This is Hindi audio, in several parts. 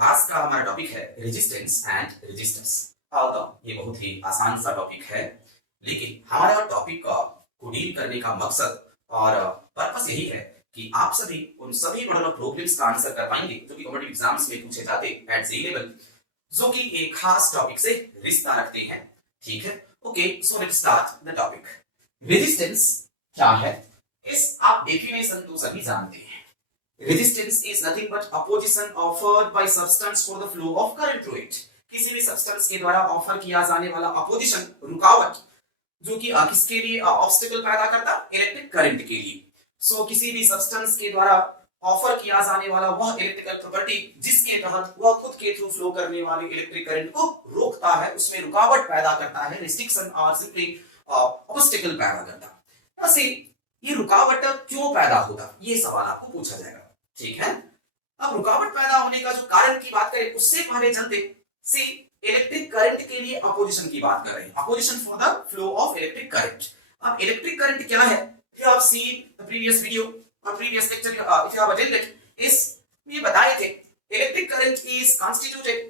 आज का हमारा टॉपिक है रेजिस्टेंस एंड रेजिस्टेंस। ये बहुत ही आसान सा टॉपिक है, लेकिन हमारा टॉपिक को डील करने का मकसद और पर्पस यही है कि आप सभी उन सभी मॉडल ऑफ प्रॉब्लम्स का आंसर कर पाएंगे जो कि कॉम्पिटिटिव एग्जाम्स में पूछे जाते एट जी लेवल, जो कि एक खास टॉपिक से रिश्ता रखते हैं। ठीक है, okay, so let's start the topic. Resistance क्या है? इस आप डेफिनेशन तो सभी जानते हैं। Resistance is nothing but opposition offered by substance for the flow of current through it. किसी भी सब्सटेंस के द्वारा ऑफर किया जाने वाला अपोजिशन, रुकावट, जो कि किसके लिए ऑब्स्टेकल पैदा करता? इलेक्ट्रिक करंट के लिए। सो किसी भी सब्सटेंस के द्वारा ऑफर किया जाने वाला वह इलेक्ट्रिकल प्रॉपर्टी जिसके तहत वह खुद के थ्रू फ्लो करने वाले इलेक्ट्रिक करंट को रोकता है, उसमें रुकावट पैदा करता है, रिस्ट्रिक्शन और सिंपली ऑब्स्टेकल पैदा करता है। ऐसे ये रुकावट क्यों पैदा होता, ये सवाल आपको पूछा जाएगा। ठीक है, अब रुकावट पैदा होने का जो कारण की बात करें उससे पहले चलते सी इलेक्ट्रिक करंट के लिए अपोजिशन की बात कर रहे हैं। Opposition for the flow of electric current. अब इलेक्ट्रिक करंट क्या है? If you have seen the previous video or previous lecture, if you have attended, इस ये बताए थे electric current is constituted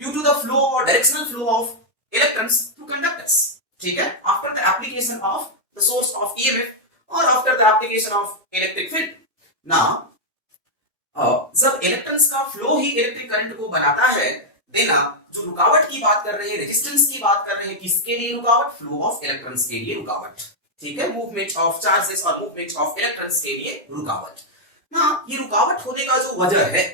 due to the flow or directional flow of electrons through conductors. ठीक है, after the application of the source of EMF or after the application of electric field. Now जब इलेक्ट्रॉन्स का फ्लो ही इलेक्ट्रिक करंट को बनाता है, देना जो रुकावट की बात कर रहे हैं, रेजिस्टेंस की बात कर रहे हैं, किसके लिए रुकावट? फ्लो ऑफ इलेक्ट्रॉन्स के लिए रुकावट। ठीक है, मूवमेंट ऑफ चार्जेस और मूवमेंट ऑफ इलेक्ट्रॉन्स के लिए रुकावट। ना ये रुकावट होने का जो वजह है,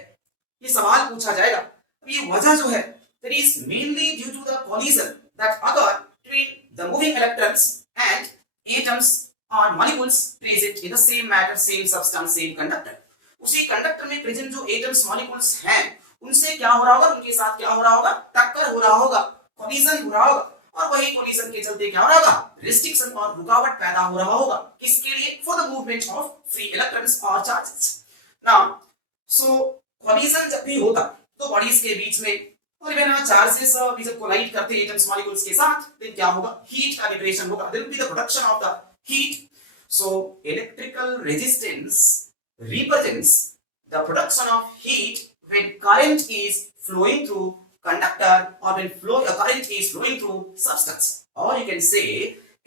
ये सवाल पूछा जाएगा। ये वजह जो है that is mainly due to the collision that अगर between the moving electrons and atoms और molecules present in the same matter, same substance, same conductor. उसी कंडक्टर में प्रेजेंट जो एटम्स मॉलिक्यूल्स हैं उनसे क्या हो रहा होगा? उनके साथ क्या हो रहा होगा? टक्कर हो रहा होगा, कोलिजन हो रहा होगा, और वही कोलिजन के चलते क्या हो रहा होगा? रिस्ट्रिक्शन और रुकावट पैदा हो रहा होगा। किसके लिए? For the movement of free electrons और चार्जेस। नाउ सो कोलिजन जब भी होता तो बॉडीज के बीच में और इवन चार्जेस भी जब कोलाइड करते हैं एटम्स मॉलिक्यूल्स के साथ, तो क्या होगा? हीट का लिबरेशन होगा, there will be the production of the heat. So electrical resistance represents the production of heat when current is flowing through conductor or when current is flowing through substance. Or you can say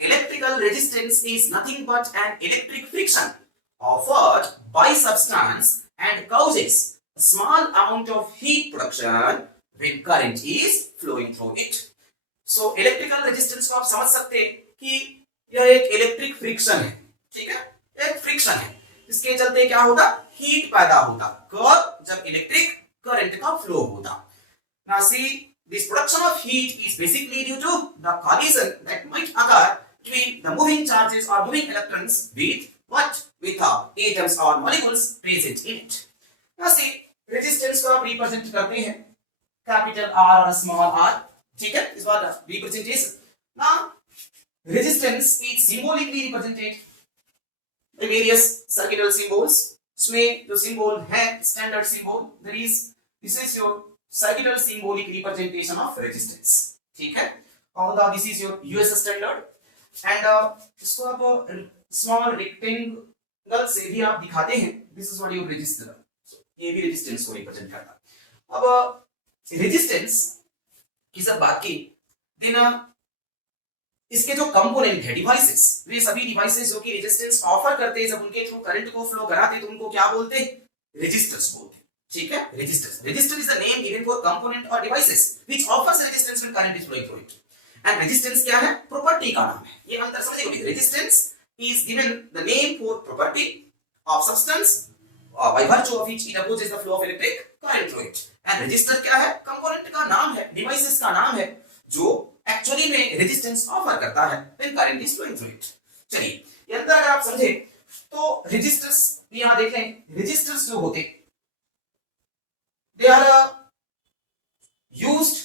electrical resistance is nothing but an electric friction offered by substance and causes a small amount of heat production when current is flowing through it. So electrical resistance को आप समझ सकते हैं कि यह एक इलेक्ट्रिक फ्रिक्शन है। ठीक है, एक फ्रिक्शन है, इसके चलते क्या होता? हीट पैदा होता। कब? जब इलेक्ट्रिक करंट का फ्लो होता। Now see, this production of heat is basically due to the collision that might occur between the moving charges or moving electrons with what? With atoms or molecules present in it. Now see, resistance को आप रिप्रेजेंट करते हैं कैपिटल R और स्मॉल r। ठीक है, इस बात representation. Now resistance is symbolically represented various circuital symbols. इसमें जो सिंबल है standard symbol, this is your circuital symbolic representation of resistance. ठीक है, और this is your US standard and इसको आप स्मॉल रेक्टेंगल से भी आप दिखाते हैं। This is what your resistor, ये भी रेजिस्टेंस को रिप्रेजेंट करता है। अब रेजिस्टेंस की सब बात की, देन इसके जो कंपोनेंट है, डिवाइसेस, ये सभी डिवाइसेस जो कि रेजिस्टेंस ऑफर करते हैं, जब उनके थ्रू करंट को फ्लो कराते तो उनको क्या बोलते हैं? रेजिस्टर्स बोलते हैं। ठीक है, resistors. Resistor is the name given for component और devices which offers resistance when current is flowing through it. And resistance क्या है? प्रॉपर्टी का नाम है। ये अंतर समझिए, resistance is given the name for property of substance by virtue of which it opposes the flow of electric current through it. And resistor क्या है? कंपोनेंट का नाम है, डिवाइसेस का नाम है जो एक्चुअली में रेजिस्टेंस ऑफर करता है when current is flowing through it. चलिए, ये अंदर अगर आप समझे तो रेजिस्टर्स यहां देख लें। रेजिस्टर्स जो होते they are used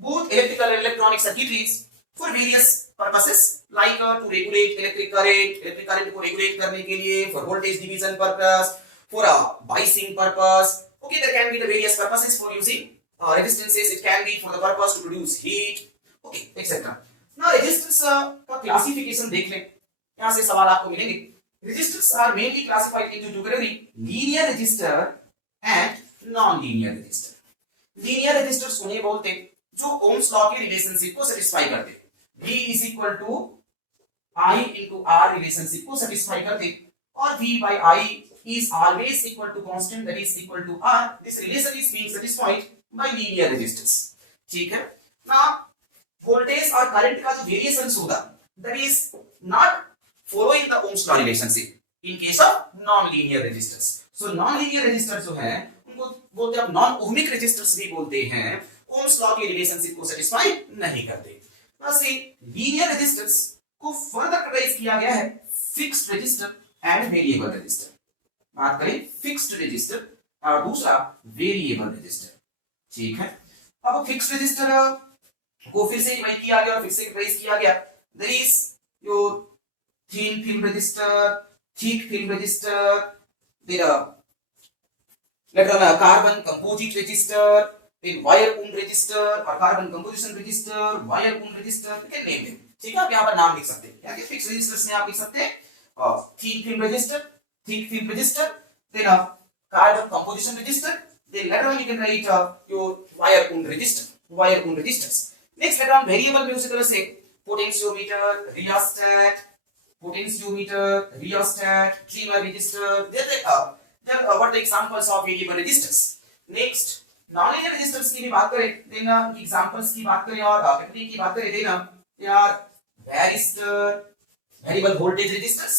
both electrical and electronic circuitries for various purposes like to regulate electric current को रेगुलेट करने के लिए, for voltage division purpose, for biasing purpose. Okay, there can be the various purposes for using resistances. It can be for the purpose to produce heat, okay, etc. Now resistors का classification देख लें, यहाँ से सवाल आपको मिलेंगे। Resistors are mainly classified into two categories: linear resistor and non-linear resistor. Linear resistors उन्हें बोलते हैं जो ओम्स लॉ के रिलेशनशिप को सेटिस्फाई करते हैं। V is equal to I into R relationship को सेटिस्फाई करते हैं और V by I is always equal to constant, that is equal to R. This relation is being satisfied by linear resistors. ठीक है ना। वोल्टेज और करंट का जो वेरिएशंस होगा that is not following the Ohm's law relationship in case of non-linear resistors. So non-linear resistors जो है उनको बोलते हैं नॉन ओहमिक रेजिस्टर्स भी बोलते हैं, ओम्स लॉ के रिलेशनशिप को सेटिस्फाई नहीं करते। वैसे लीनियर रेजिस्टर्स को फर्दर कैटेगराइज किया गया है fixed resistor and variable resistor. बात करें फिक्स्ड रेजिस्टर और दूसरा वेरिएबल रेजिस्टर। ठीक है, अब फिक्स्ड रेजिस्टर को फिर से डिवाइड किया गया और फिर से कैटेगराइज किया गया। There is your thin film resistor, thick film resistor, फिर कार्बन कंपोजिट रेजिस्टर, फिर वायर वुंड रेजिस्टर और carbon composition resistor, wire wound resistor, can name them. ठीक है, आप यहां पर नाम लिख सकते हैं। या कि फिक्स्ड रेजिस्टर्स में आप लिख सकते हैं thin film resistor, thick film resistor, then carbon composition resistor, then later on you can write your wire wound resistors. Next later on variable में उसी तरह से potentiometer, rheostat, trimmer resistor, then what are the examples of variable resistors. Next non-linear resistors की भी बात करें, then examples की बात करें और कैटेगरी की बात करें, then यार varistor, variable voltage resistors,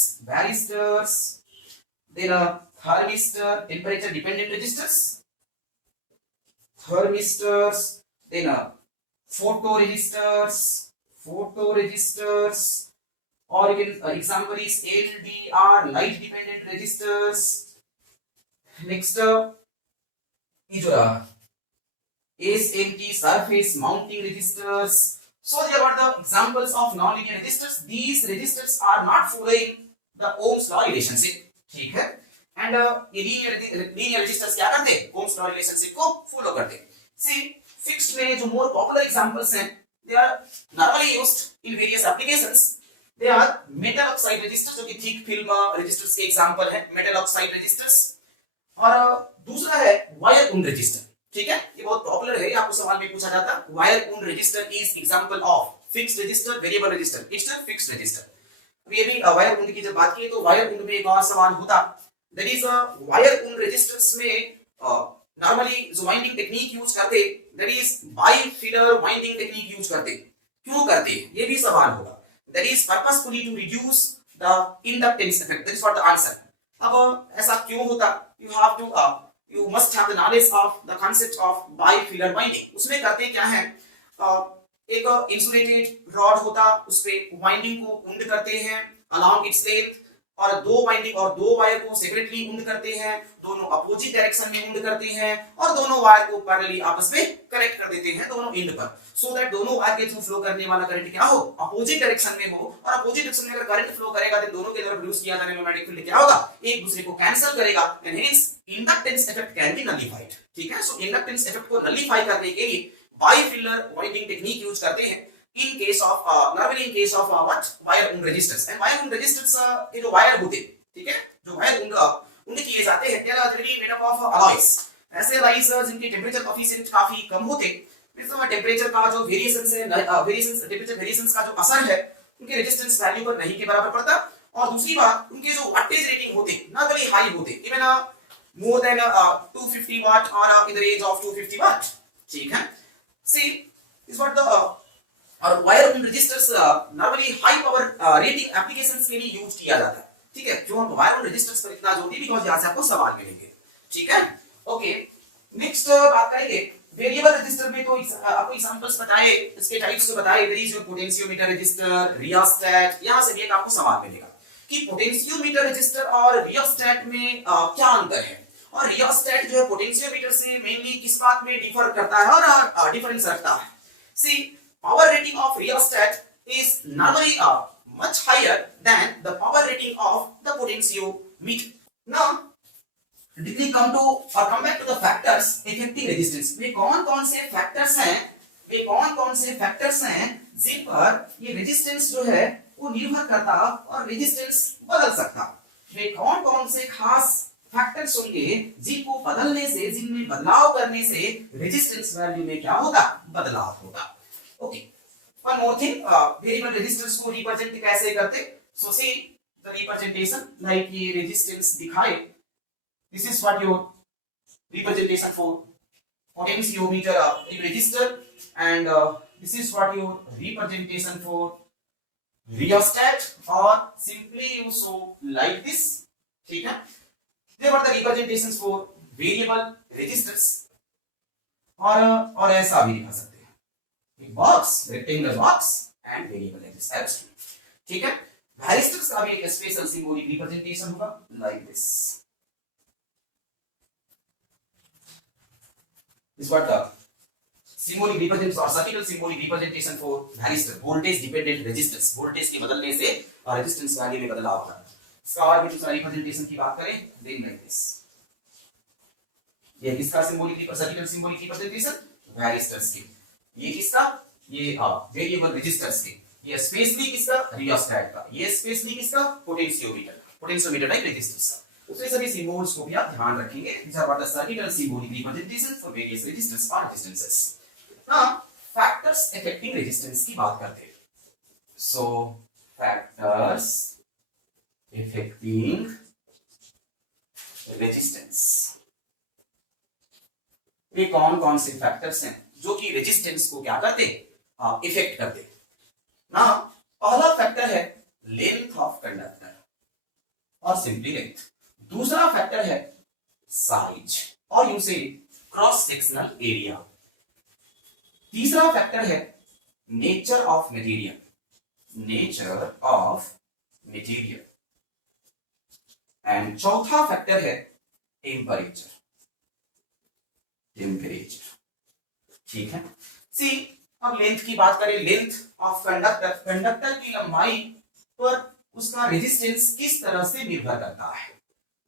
then thermistor, temperature dependent resistors, then photoresistors, or you can example is LDR, light dependent resistors. Next is SMT, surface mounting resistors. So there are the examples of non-linear resistors. These resistors are not following the Ohm's law relationship. ठीक है, एंड ये लीनियर रेजिस्टर्स क्या करते हैं, ओम्स लॉ रिलेशनशिप को फॉलो करते हैं। सी फिक्स्ड में जो मोर पॉपुलर एग्जांपल्स हैं, they are normally used in various applications. They are metal oxide resistors, जो कि थिक फिल्म रेजिस्टर्स के एग्जांपल है, मेटल ऑक्साइड रेजिस्टर्स। और दूसरा है वायर वुंड रेजिस्टर। ठीक है, ये बहुत पॉपुलर है, आपको सवाल में पूछा जाता है wire wound resistor is example of fixed resistor, variable resistor, it's a fixed resistor. अब ये भी वायर वुंड की जब बात की तो वायर वुंड में एक और सवाल होता, that is wire wound resistors में नॉर्मली जो वाइंडिंग टेक्निक यूज करते, that is bifilar winding technique use करते। क्यों करते हैं, ये भी सवाल होगा। That is purposefully to reduce the inductance effect, that is what the answer. अब ऐसा क्यों होता, you must have the knowledge of the concept of bifilar winding. उसमें करते क्या है, एक इंसुलेटेड रॉड होता, उस पे वाइंडिंग को वुंड करते हैं along its length, और दो वाइंडिंग और दो वायर को सेपरेटली वुंड करते हैं, दोनों अपोजिट डायरेक्शन में वुंड करते हैं और दोनों वायर को पैरेलली आपस में कनेक्ट कर देते हैं दोनों एंड पर, सो दैट दोनों वायर के थ्रू फ्लो करने वाला करंट क्या हो, अपोजिट डायरेक्शन में हो। और अपोजिट डायरेक्शन में अगर करंट फ्लो करेगा तो दोनों के द्वारा प्रोड्यूस किया जाने वाला मैग्नेटिक फील्ड क्या होगा, एक दूसरे को कैंसिल करेगा, and hence inductance effect can be nullified. ठीक है, सो इंडक्टेंस इफेक्ट को नलिफाई करने के लिए बाइफिलर वाइंडिंग टेक्निक यूज करते हैं in case of normally in case of what wire wound resistors, and wire wound resistors ये जो वायर होते, ठीक है, जो वायर वुंड किए जाते हैं, they are generally made up of alloys, ऐसे alloys जिनके टेंपरेचर कोएफिशिएंट काफी कम होते, इसमें टेंपरेचर का जो वेरिएशंस है, टेंपरेचर वेरिएशंस का जो असर है उनके रेजिस्टेंस वैल्यू पर नहीं के बराबर पड़ता। और दूसरी बात, उनके जो वाटेज रेटिंग होते ना वेरी हाई होते, इवन मोर देन 250 वाट और in the range of 250 watt. ठीक है, सी इज व्हाट द और wire wound resistors normally high power rating applications के लिए यूज किया जाता है। ठीक है, जो हम वायर वुंड रेजिस्टर्स पर इतना जोर दें बिकॉज़ यहां से आपको सवाल मिलेंगे। ठीक है, ओके, नेक्स्ट बात करेंगे वेरिएबल रेजिस्टर में। तो आपको एग्जांपल्स बताए, इसके टाइप्स को बताए, there is your potentiometer resistor, rheostat. यहां से भी एक आपको सवाल मिलेगा कि पोटेंशियोमीटर रेजिस्टर और रियोस्टैट में क्या अंतर है, और रियोस्टैट जो है पोटेंशियोमीटर से मेनली किस बात में डिफर करता है और डिफरेंस रखता है। सी power rating of rheostat is normally much higher than the power rating of the potentiometer. Now, did we come back to the factors affecting resistance? वे कौन-कौन से factors हैं जिन पर ये resistance जो है वो निर्भर करता और resistance बदल सकता। वे कौन-कौन से खास फैक्टर्स होंगे जिनको बदलने से, जिनमें बदलाव करने से रेजिस्टेंस वैल्यू में क्या होगा, बदलाव होगा। Okay, one more thing, variable resistance को रिप्रेजेंट कैसे करते, सो सी द रिप्रेजेंटेशन, लाइक ये रेजिस्टेंस दिखाए, this is what your representation for potentiometer in resistor, and this is what your representation for rheostat, or simply you show like this, ठीक है। they were the representations for variable resistors, और ऐसा भी लिखा सकते हैं, एक box, rectangular box and variable resistors, ठीक है। वायरिस्टर्स का भी एक स्पेशल सिंबॉलिक रिप्रेजेंटेशन होगा like this. Is what the symbolic representation or circular symbolic representation for varistor, voltage dependent resistance, voltage के बदलने से resistance वैल्यू में बदलाव होता है। इसका और भी दूसरा रिप्रेजेंटेशन की बात करें, then like this, ये किसका सिंबॉलिक, सर्कुलर सिंबॉलिक रिप्रेजेंटेशन, वायरिस्टर्स की, ये किसका, ये वेरिएबल रेजिस्टर्स की, ये स्पेशली किसका, रियोस्टैट का, ये स्पेशली किसका, पोटेंशियोमीटर, पोटेंशियोमीटर टाइप रेजिस्टेंस का। उसमें सभी सिंबल्स को भी आप ध्यान रखेंगे। These are what the circular symbolic representations for various resistors or resistances. Now factors affecting resistance की बात करते हैं। So factors affecting resistance, ये कौन कौन से फैक्टर्स हैं जो कि रेजिस्टेंस को क्या करते, इफेक्ट करते। ना पहला फैक्टर है लेंथ ऑफ कंडक्टर, और सिंपली लेंथ। दूसरा फैक्टर है साइज, और यू से क्रॉस सेक्शनल एरिया। तीसरा फैक्टर है nature of material, nature of material. And चौथा फैक्टर है टेम्परेचर, टेम्परेचर, ठीक है। सी अब लेंथ की बात करें, लेंथ ऑफ कंडक्टर, कंडक्टर की लंबाई पर उसका रेजिस्टेंस किस तरह से निर्भर करता है,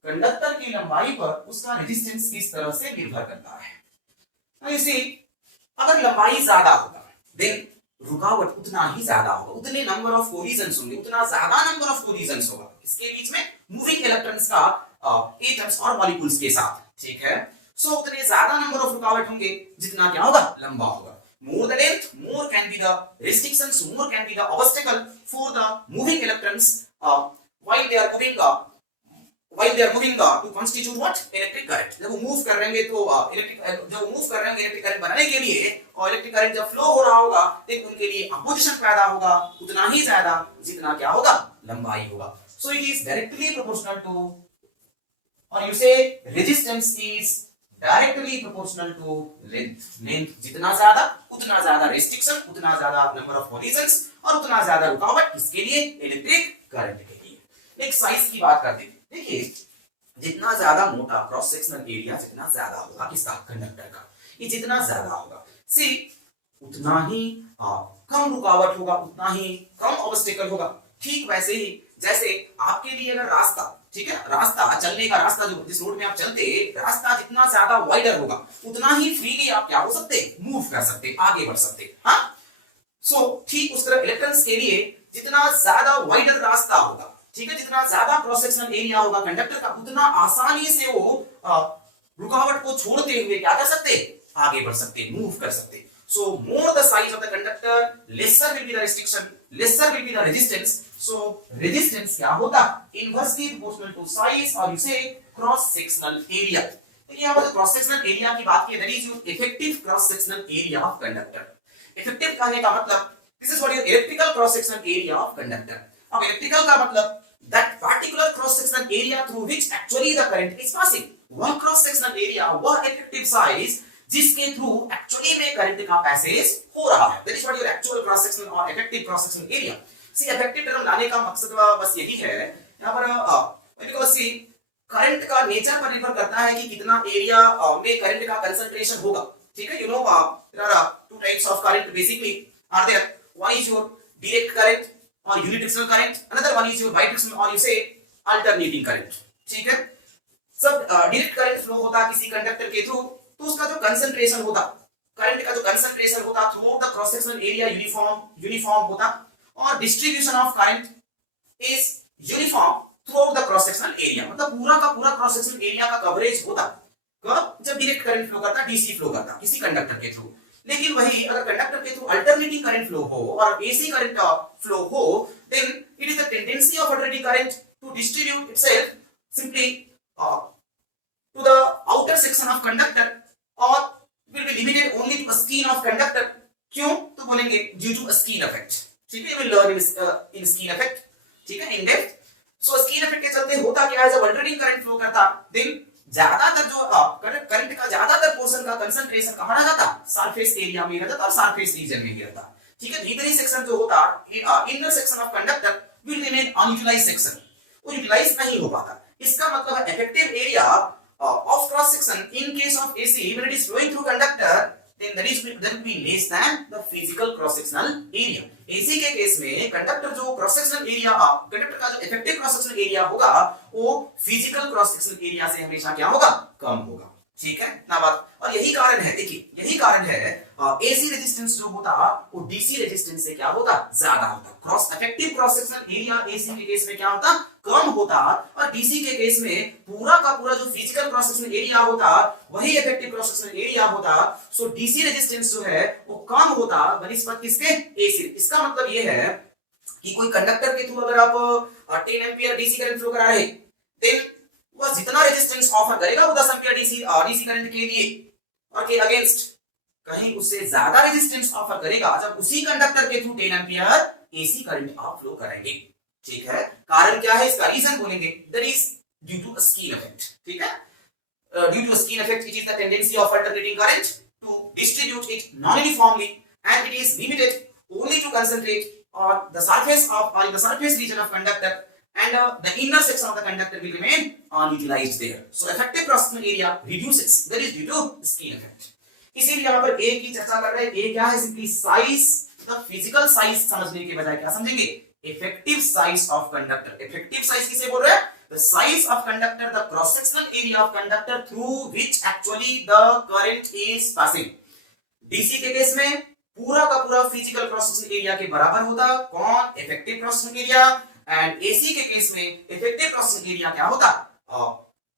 कंडक्टर की लंबाई पर उसका रेजिस्टेंस किस तरह से निर्भर करता है। तो इसे अगर लंबाई ज्यादा होगा देन रुकावट उतना ही ज्यादा होगा, उतने नंबर ऑफ कोलिजन्स होंगे, उतना ज्यादा नंबर ऑफ कोलिजन्स होगा इसके बीच में मूविंग इलेक्ट्रॉन्स का एटम्स और मॉलिक्यूल्स के साथ, ठीक है। सो उतने ज्यादा नंबर ऑफ रुकावट होंगे जितना क्या होगा, लंबा होगा। More the length, more can be the restrictions, more can be the obstacle for the moving electrons while they are moving to constitute what, electric current। जब वो मूव कर रहे हैं तो इलेक्ट्रिक करंट बनाने के लिए, और इलेक्ट्रिक करंट जब फ्लो हो रहा होगा तो उनके लिए अपोजिशन पैदा होगा उतना ही ज्यादा जितना क्या होगा, लंबाई होगा। So it is directly proportional to, और यू से resistance is directly proportional to length, length जितना ज्यादा उतना ज्यादा रेस्ट्रिक्शन, उतना ज्यादा नंबर ऑफ कोलिजन्स, और उतना ज्यादा रुकावट किसके लिए, इलेक्ट्रिक करंट के लिए। एक साइज की बात करते हैं, देखिए जितना ज्यादा मोटा क्रॉस सेक्शनल एरिया जितना ज्यादा होगा किसका, कंडक्टर का, ये जितना ज्यादा होगा सी उतना ही कम रुकावट होगा, उतना ही कम ऑब्स्टेकल होगा। ठीक वैसे ही जैसे आपके लिए अगर रास्ता, ठीक है, रास्ता चलने का रास्ता जो जिस रोड में आप चलते, रास्ता जितना ज्यादा वाइडर होगा उतना ही फ्रीली आप क्या हो सकते, मूव कर सकते, आगे बढ़ सकते। हाँ, सो ठीक उस तरह इलेक्ट्रॉन्स के लिए जितना ज्यादा वाइडर रास्ता होगा, ठीक है, जितना ज्यादा क्रॉस सेक्शनल एरिया होगा कंडक्टर का, उतना आसानी से वो रुकावट को छोड़ते हुए क्या कर सकते, आगे बढ़ सकते, मूव कर सकते। So more the size of the conductor, lesser will be the restriction, lesser will be the resistance. So resistance क्या होता, inversely proportional to size, और you say cross sectional area। देखिए यहाँ पर क्रॉस सेक्शनल एरिया की बात की, that is your effective cross sectional area of conductor। effective कहने का मतलब this is what your electrical cross sectional area of conductor। अब electrical का मतलब that particular cross sectional area through which actually the current is passing। वह cross sectional area, वह effective size जिसके थ्रू एक्चुअली में करंट का पैसेज हो रहा है, that is what your actual cross sectional और इफेक्टिव क्रॉस सेक्शनल एरिया। सी इफेक्टिव टर्म लाने का मकसद बस यही है यहां पर, बिकॉज़ सी करंट का नेचर पर निर्भर करता है कि कितना एरिया में करंट का कंसंट्रेशन होगा, ठीक है। You know there are two types of current basically are there, one is your direct current और unidirectional current, another one is your bidirectional और यू से अल्टरनेटिंग करंट, ठीक है। सब डायरेक्ट करंट फ्लो होता किसी कंडक्टर के थ्रू, तो उसका जो कंसंट्रेशन होता, करंट का जो कंसंट्रेशन होता through out the cross sectional area uniform होता, और distribution of current is uniform through out the cross sectional area, मतलब पूरा का पूरा क्रॉस सेक्शनल एरिया का कवरेज होता कब, जब डायरेक्ट करंट फ्लो करता, डीसी फ्लो करता किसी कंडक्टर के थ्रू। लेकिन वही अगर कंडक्टर के थ्रू अल्टरनेटिंग करंट फ्लो हो और एसी करंट फ्लो हो, then it is the tendency of alternating current to distribute itself simply to the outer section of conductor or will be limited only to a skein of conductor। क्यों, तो बोलेंगे due to a skein effect। ठीक है, we will learn in skein effect, ठीक है, in depth। so skein effect के चलते होता क्या है, जब अल्टरनेटिंग करंट फ्लो करता then ज्यादातर जो करंट का ज्यादातर पोर्शन का कंसंट्रेशन कहां रह जाता, सरफेस एरिया में रहता और सरफेस रीजन में ही रहता। ठीक है, भीतरी सेक्शन जो होता, inner section of conductor will remain unutilised section, वो यूटिलाइज नहीं हो पाता। इसका मतलब है effective area of cross section in case of AC when it is flowing through conductor, then that will be less than the physical cross sectional area। AC के केस में कंडक्टर जो क्रॉस सेक्शनल एरिया, कंडक्टर का जो इफेक्टिव क्रॉस सेक्शनल एरिया होगा वो फिजिकल क्रॉस सेक्शनल एरिया से हमेशा क्या होगा, कम होगा। ठीक है ना बात, और यही कारण है, देखिए यही कारण है एसी रेजिस्टेंस जो होता वो डीसी रेजिस्टेंस से क्या होता, ज्यादा होता। Cross effective cross sectional area AC के केस में क्या होता, कम होता, और डीसी के केस में पूरा का पूरा जो फिजिकल क्रॉस सेक्शनल एरिया होता वही इफेक्टिव क्रॉस सेक्शनल एरिया होता। सो डीसी रेजिस्टेंस जो है वो कम होता बनिस्बत किसके, एसी। इसका मतलब ये है कि कोई कंडक्टर के थ्रू अगर आप 10 एंपियर डीसी करंट फ्लो करा रहे, देन वह जितना रेजिस्टेंस ऑफर करेगा वो 10 एंपियर डीसी करंट के लिए और के अगेंस्ट, कहीं उससे ज्यादा रेजिस्टेंस ऑफर करेगा जब उसी कंडक्टर के थ्रू 10 एंपियर एसी करंट आप फ्लो करेंगे। ठीक है, कारण क्या है, इसका रीजन बोलेंगे, that is due to skin effect. ठीक है, due to skin effect it is the tendency of alternating current to distribute it non uniformly and it is limited only to concentrate on the surface of or in the surface region of conductor and the inner section of the conductor will remain unutilized there। so effective cross sectional area reduces, that is due to skin effect। इसीलिए यहाँ पर A की चर्चा कर रहे हैं। A क्या है, simply size, the physical size समझने के बजाय क्या समझेंगे, effective size of conductor. Effective size किसे बोल रहे हैं, the size of conductor, the cross sectional area of conductor through which actually the current is passing। DC के केस में पूरा का पूरा फिजिकल क्रॉस सेक्शनल एरिया के बराबर होता, कौन, effective cross sectional area. And AC के केस में इफेक्टिव क्रॉस सेक्शनल एरिया क्या होता,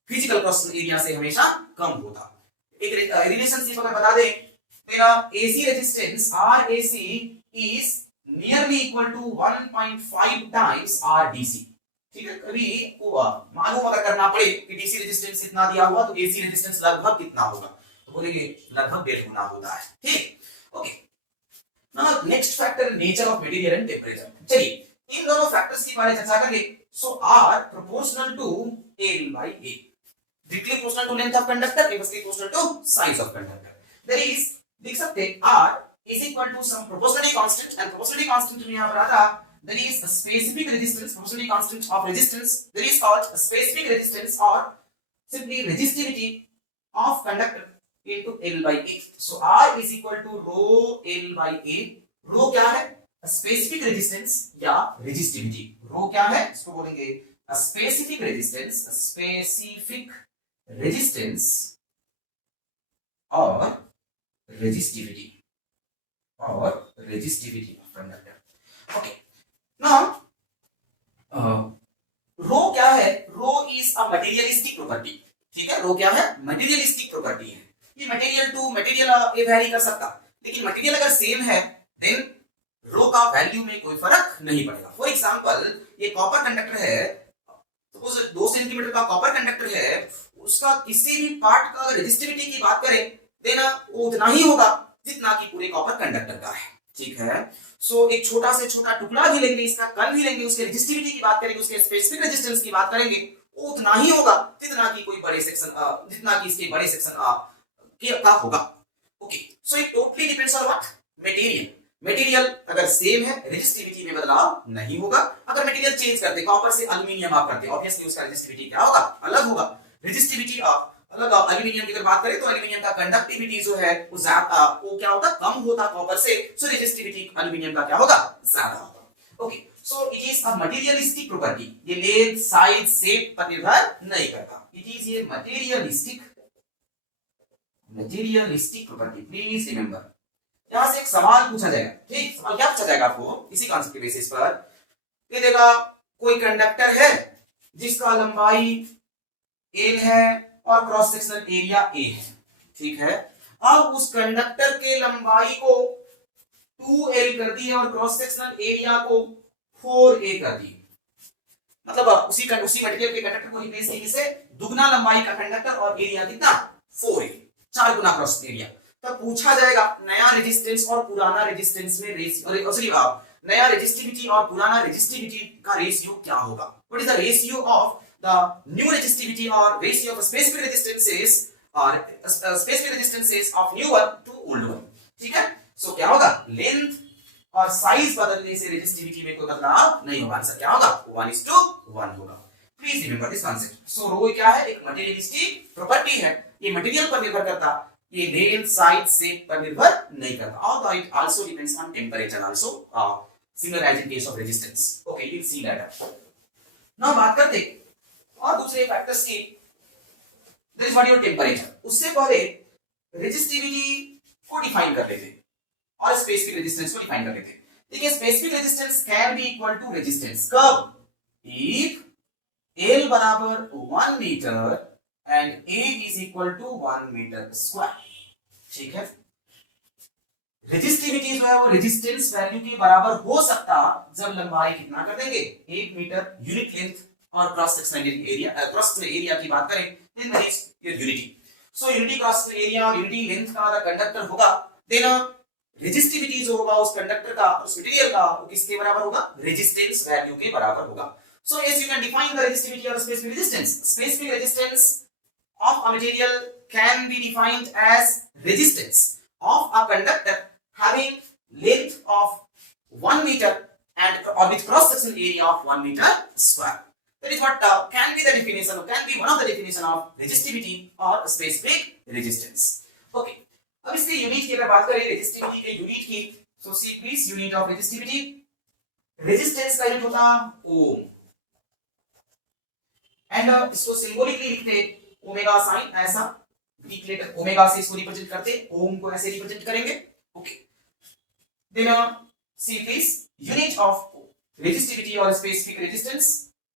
फिजिकल क्रॉस सेक्शनल एरिया से हमेशा कम होता। एक रिलेशनशिप अगर बता दें, तेरा AC resistance RAC is nearly equal to 1.5 times RDC। ठीक है, कभी मालूम अगर करना पड़े कि डीसी रेजिस्टेंस इतना दिया हुआ तो एसी रेजिस्टेंस लगभग कितना होगा, तो बोलेंगे लगभग 1.5 गुना होता है। ठीक, okay. Now next factor, nature of material and temperature। चलिए इन दोनों फैक्टर्स की बारे में चर्चा करेंगे। So R proportional to L by A, strictly proportional to length of conductor, inversely proportional to size of conductor। There is लिख सकते R is equal to some proportionality constant, and proportionality constant में यहाँ पर आता, there is a specific resistance, proportionality constant of resistance, there is called a specific resistance or simply resistivity of conductor into L by A। so R is equal to rho L by A। rho क्या है, स्पेसिफिक रेजिस्टेंस या रेजिस्टिविटी। rho क्या है, इसको बोलेंगे स्पेसिफिक रेजिस्टेंस, स्पेसिफिक रेजिस्टेंस और resistivity of conductor. Okay, now rho क्या है, rho is a materialistic property. ठीक है, रो क्या है, मटेरियलिस्टिक प्रॉपर्टी है। ये मटेरियल टू मटेरियल ये वैरी कर सकता, लेकिन मटेरियल अगर सेम है देन रो का वैल्यू में कोई फर्क नहीं पड़ेगा। फॉर एग्जांपल ये कॉपर कंडक्टर है, सपोज 2 सेंटीमीटर का कॉपर कंडक्टर है, उसका किसी भी पार्ट का रेजिस्टिविटी की बात करें देन वो उतना ही होगा जितना कि पूरे कॉपर कंडक्टर का है। ठीक है, सो एक छोटा से छोटा टुकड़ा भी लेंगे, इसका कण भी लेंगे, उसके रेजिस्टिविटी की बात करेंगे, उसके स्पेसिफिक रेजिस्टेंस की बात करेंगे, वो उतना ही होगा जितना कि कोई बड़े सेक्शन जितना कि इसके बड़े सेक्शन का होगा। Okay, so it totally depends on what, material. Material अगर सेम है रेजिस्टिविटी में बदलाव नहीं होगा। अगर मटेरियल चेंज करते, कॉपर से एल्युमिनियम आप करते, ऑब्वियसली उसका रेजिस्टिविटी क्या होगा, अलग होगा। रेजिस्टिविटी अलग, एल्युमिनियम की अगर बात करें तो एल्युमिनियम का कंडक्टिविटी जो है वो ज्यादा, वो क्या होता, कम होता कॉपर से, सो रेजिस्टिविटी एल्युमिनियम का क्या होगा, ज्यादा होगा। Okay, so it is a materialistic property. ये लेंथ, साइज, शेप पर निर्भर नहीं करता। It is a materialistic property, please remember. यहां से एक सवाल पूछा जाएगा। ठीक, सवाल क्या पूछा जाएगा आपको, इसी कॉन्सेप्ट के बेसिस पर ये देगा कोई कंडक्टर है जिसका लंबाई L है और क्रॉस सेक्शनल एरिया A है, ठीक है। अब उस कंडक्टर के लंबाई को 2L कर दी और क्रॉस सेक्शनल एरिया को 4A कर दी। मतलब उसी मटेरियल के कंडक्टर को रिप्लेस किए से दुगना लंबाई का कंडक्टर और एरिया कितना 4A, 4 गुना क्रॉस एरिया। तब पूछा जाएगा नया रेजिस्टेंस और पुराना रेजिस्टेंस में रेशियो, सॉरी नया रेजिस्टिविटी और पुराना रेजिस्टिविटी का रेशियो क्या होगा। What is the ratio of the new resistivity और रेशियो ऑफ स्पेसिफिक रेजिस्टेंसेस और specific resistances of new one two old one, ठीक है। सो क्या होगा, लेंथ और साइज बदलने से रेजिस्टिविटी में कोई बदलाव नहीं होगा। आंसर क्या होगा, 1:1 होगा। Please remember this concept. So rho क्या है, एक मटेरियलिस्टिक प्रॉपर्टी है, ये मटेरियल पर निर्भर करता, ये लेंथ साइज शेप पर निर्भर नहीं करता। Although it also depends on temperature also, similar as in case of resistance. Okay, you will see that. Now बात करते और दूसरे फैक्टर्स की। This what your temperature. उससे पहले रेजिस्टिविटी को डिफाइन कर लेते और स्पेसिफिक रेजिस्टेंस को डिफाइन कर लेते। देखिए, specific resistance can be equal to resistance कब, इफ L बराबर 1 metre and A is equal to 1 metre square, ठीक है। रेजिस्टिविटी जो है वो रेजिस्टेंस वैल्यू के बराबर हो सकता जब लंबाई कितना कर देंगे, 1 मीटर यूनिट लेंथ और cross sectional area, cross sectional area की बात करें then that is your unity. So unity cross sectional area और यूनिटी लेंथ का अगर कंडक्टर होगा देन रेजिस्टिविटी जो होगा उस कंडक्टर का, उस मटेरियल का, वो किसके बराबर होगा, रेजिस्टेंस वैल्यू के बराबर होगा। So as you can define the resistivity or specific resistance. Specific resistance of a material can be defined as resistance of a conductor having length of 1 meter and or with cross sectional area of 1 meter square. That is what can be the definition, or can be one of the definition of resistivity or specific resistance. Okay. अब इसके यूनिट की अगर बात करें, रेजिस्टिविटी के यूनिट की, so see please unit of resistivity. Resistance का यूनिट होता ओम एंड इसको सिंबॉलिकली लिखते ओमेगा साइन, ऐसा ग्रीक लेटर ओमेगा से इसको रिप्रेजेंट करते, ओम को ऐसे रिप्रेजेंट करेंगे। Okay, then see please unit of resistivity और specific resistance,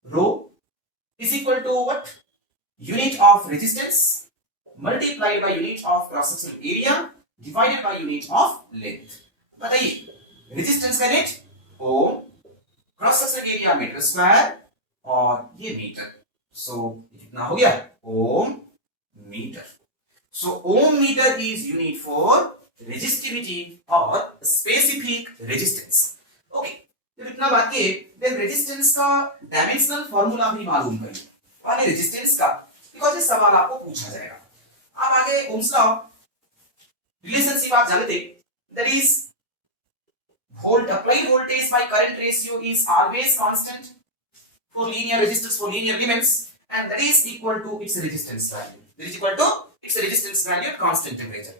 rho is equal to what, unit of resistance multiplied by unit of cross sectional area divided by unit of length. बताइए, रेजिस्टेंस का unit ohm, cross sectional area metre square और ये मीटर। सो कितना हो गया, ohm metre. So ohm metre is unit for resistivity और स्पेसिफिक रेजिस्टेंस। ओके, जब इतना बात किए देन रेजिस्टेंस का डायमेंशनल फार्मूला भी मालूम करिए वाले रेजिस्टेंस का, बिकॉज़ ये सवाल आपको पूछा जाएगा। अब आगे ओम्स लॉ रिलेशनशिप आप जानते, that is volt applied voltage by current ratio is always constant for linear resistors, for linear elements, and that is equal to its resistance value. That is equal to its resistance value at constant temperature.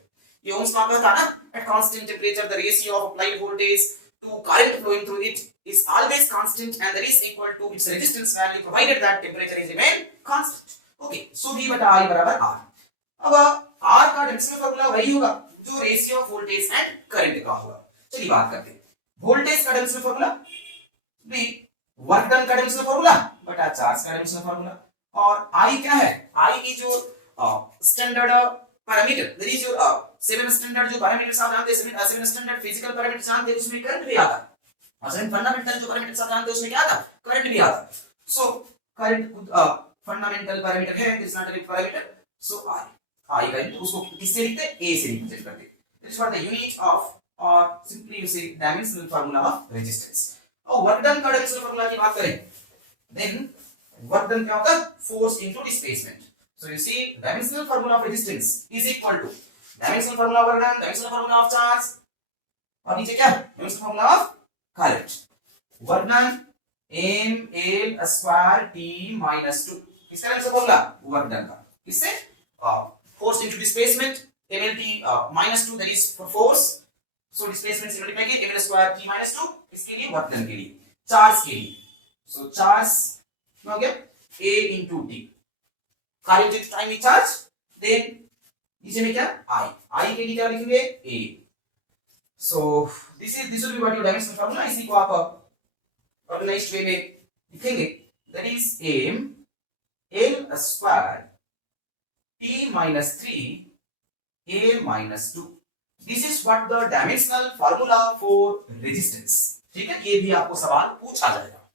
ये ओम्स लॉ में था ना, at constant temperature the ratio of applied voltage to current flowing through it is always constant and that is equal to its resistance value provided that temperature is remain constant. Okay, so V बटा I बराबर R। अब R का डेंसिटी फार्मूला वही होगा जो ratio of voltage and current का होगा। चलिए बात करते हैं, वोल्टेज का density formula V, work done का डायमेंशनल फार्मूला बटा चार्ज का डायमेंशनल फार्मूला, और आई क्या है, आई की जो standard parameter, that is your 7 standard जो पैरामीटर्स आप जानते हैं, 7 स्टैंडर्ड फिजिकल पैरामीटर्स जानते हैं, उसमें करंट भी आता है, और 7 फंडामेंटल जो पैरामीटर्स आप जानते हैं उसमें क्या आता है, करंट भी आता है। सो करंट फंडामेंटल पैरामीटर है, दिस नॉट अ पैरामीटर। सो आई का उसको किससे लिखते हैं, ए से रिप्रेजेंट करते हैं। This what the unit of और simply you say dimensional formula of resistance. और वर्क डन का डायमेंशनल फार्मूला की बात करें देन वर्क डन क्या होता है, force into displacement. So you see dimensional formula of resistance is equal to dimensional formula work done, dimensional formula of charge, और नीचे क्या, dimensional formula of current. Work done m l square t minus 2, किसका डायमेंशनल फार्मूला, वर्क डन का, किससे, force into displacement mlt minus 2 that is for force, so displacement से मल्टीप्लाई किए ml स्क्वायर t माइनस 2, इसके लिए वर्क डन के लिए, चार्ज के लिए। सो चार्ज हो गया a into t, current is time charge, then नीचे में क्या I के लिए क्या लिखेंगे a। So this will be what your dimensional formula, इसी को आप ऑर्गेनाइज्ड वे में लिखेंगे that is m l square t minus 3 a minus 2. This is what the dimensional formula for resistance. ठीक है, ये भी आपको सवाल पूछा जाएगा।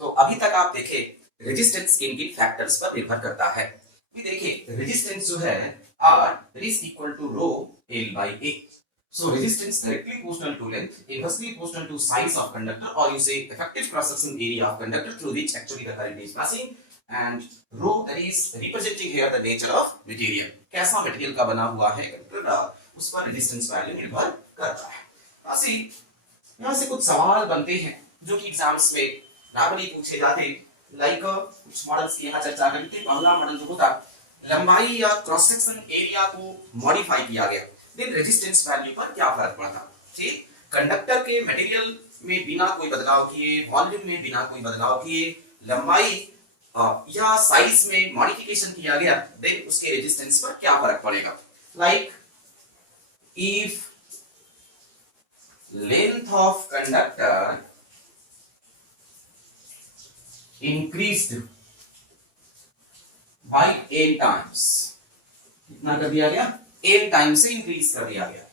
तो अभी तक आप देखें रेजिस्टेंस किन किन फैक्टर्स पर निर्भर करता है। देखिए रेजिस्टेंस जो है R is equal to rho L by A. So resistance directly proportional to length, inversely proportional to size of conductor, or you say effective cross-section area of conductor through which actually the current is passing, and rho that is representing here the nature of material. कैसा मटेरियल का बना हुआ है कंडक्टर, उस पर रेजिस्टेंस वैल्यू निर्भर करता है। ऐसे यहाँ से कुछ सवाल बनते हैं जो कि एग्जाम्स में नॉर्मली पूछे जाते, लाइक कुछ मॉडल्स की यहाँ चर्चा करते। पहला मॉडल जो होता लंबाई या क्रॉस सेक्शन एरिया को मॉडिफाई किया गया, देन रेजिस्टेंस वैल्यू पर क्या फर्क पड़ता। ठीक, कंडक्टर के मटेरियल में बिना कोई बदलाव किए, वॉल्यूम में बिना कोई बदलाव किए, लंबाई या साइज में मॉडिफिकेशन किया गया, देन उसके रेजिस्टेंस पर क्या फर्क पड़ेगा। Like if length of conductor increased by n times, कितना कर दिया गया, n टाइम्स से इंक्रीज कर दिया गया,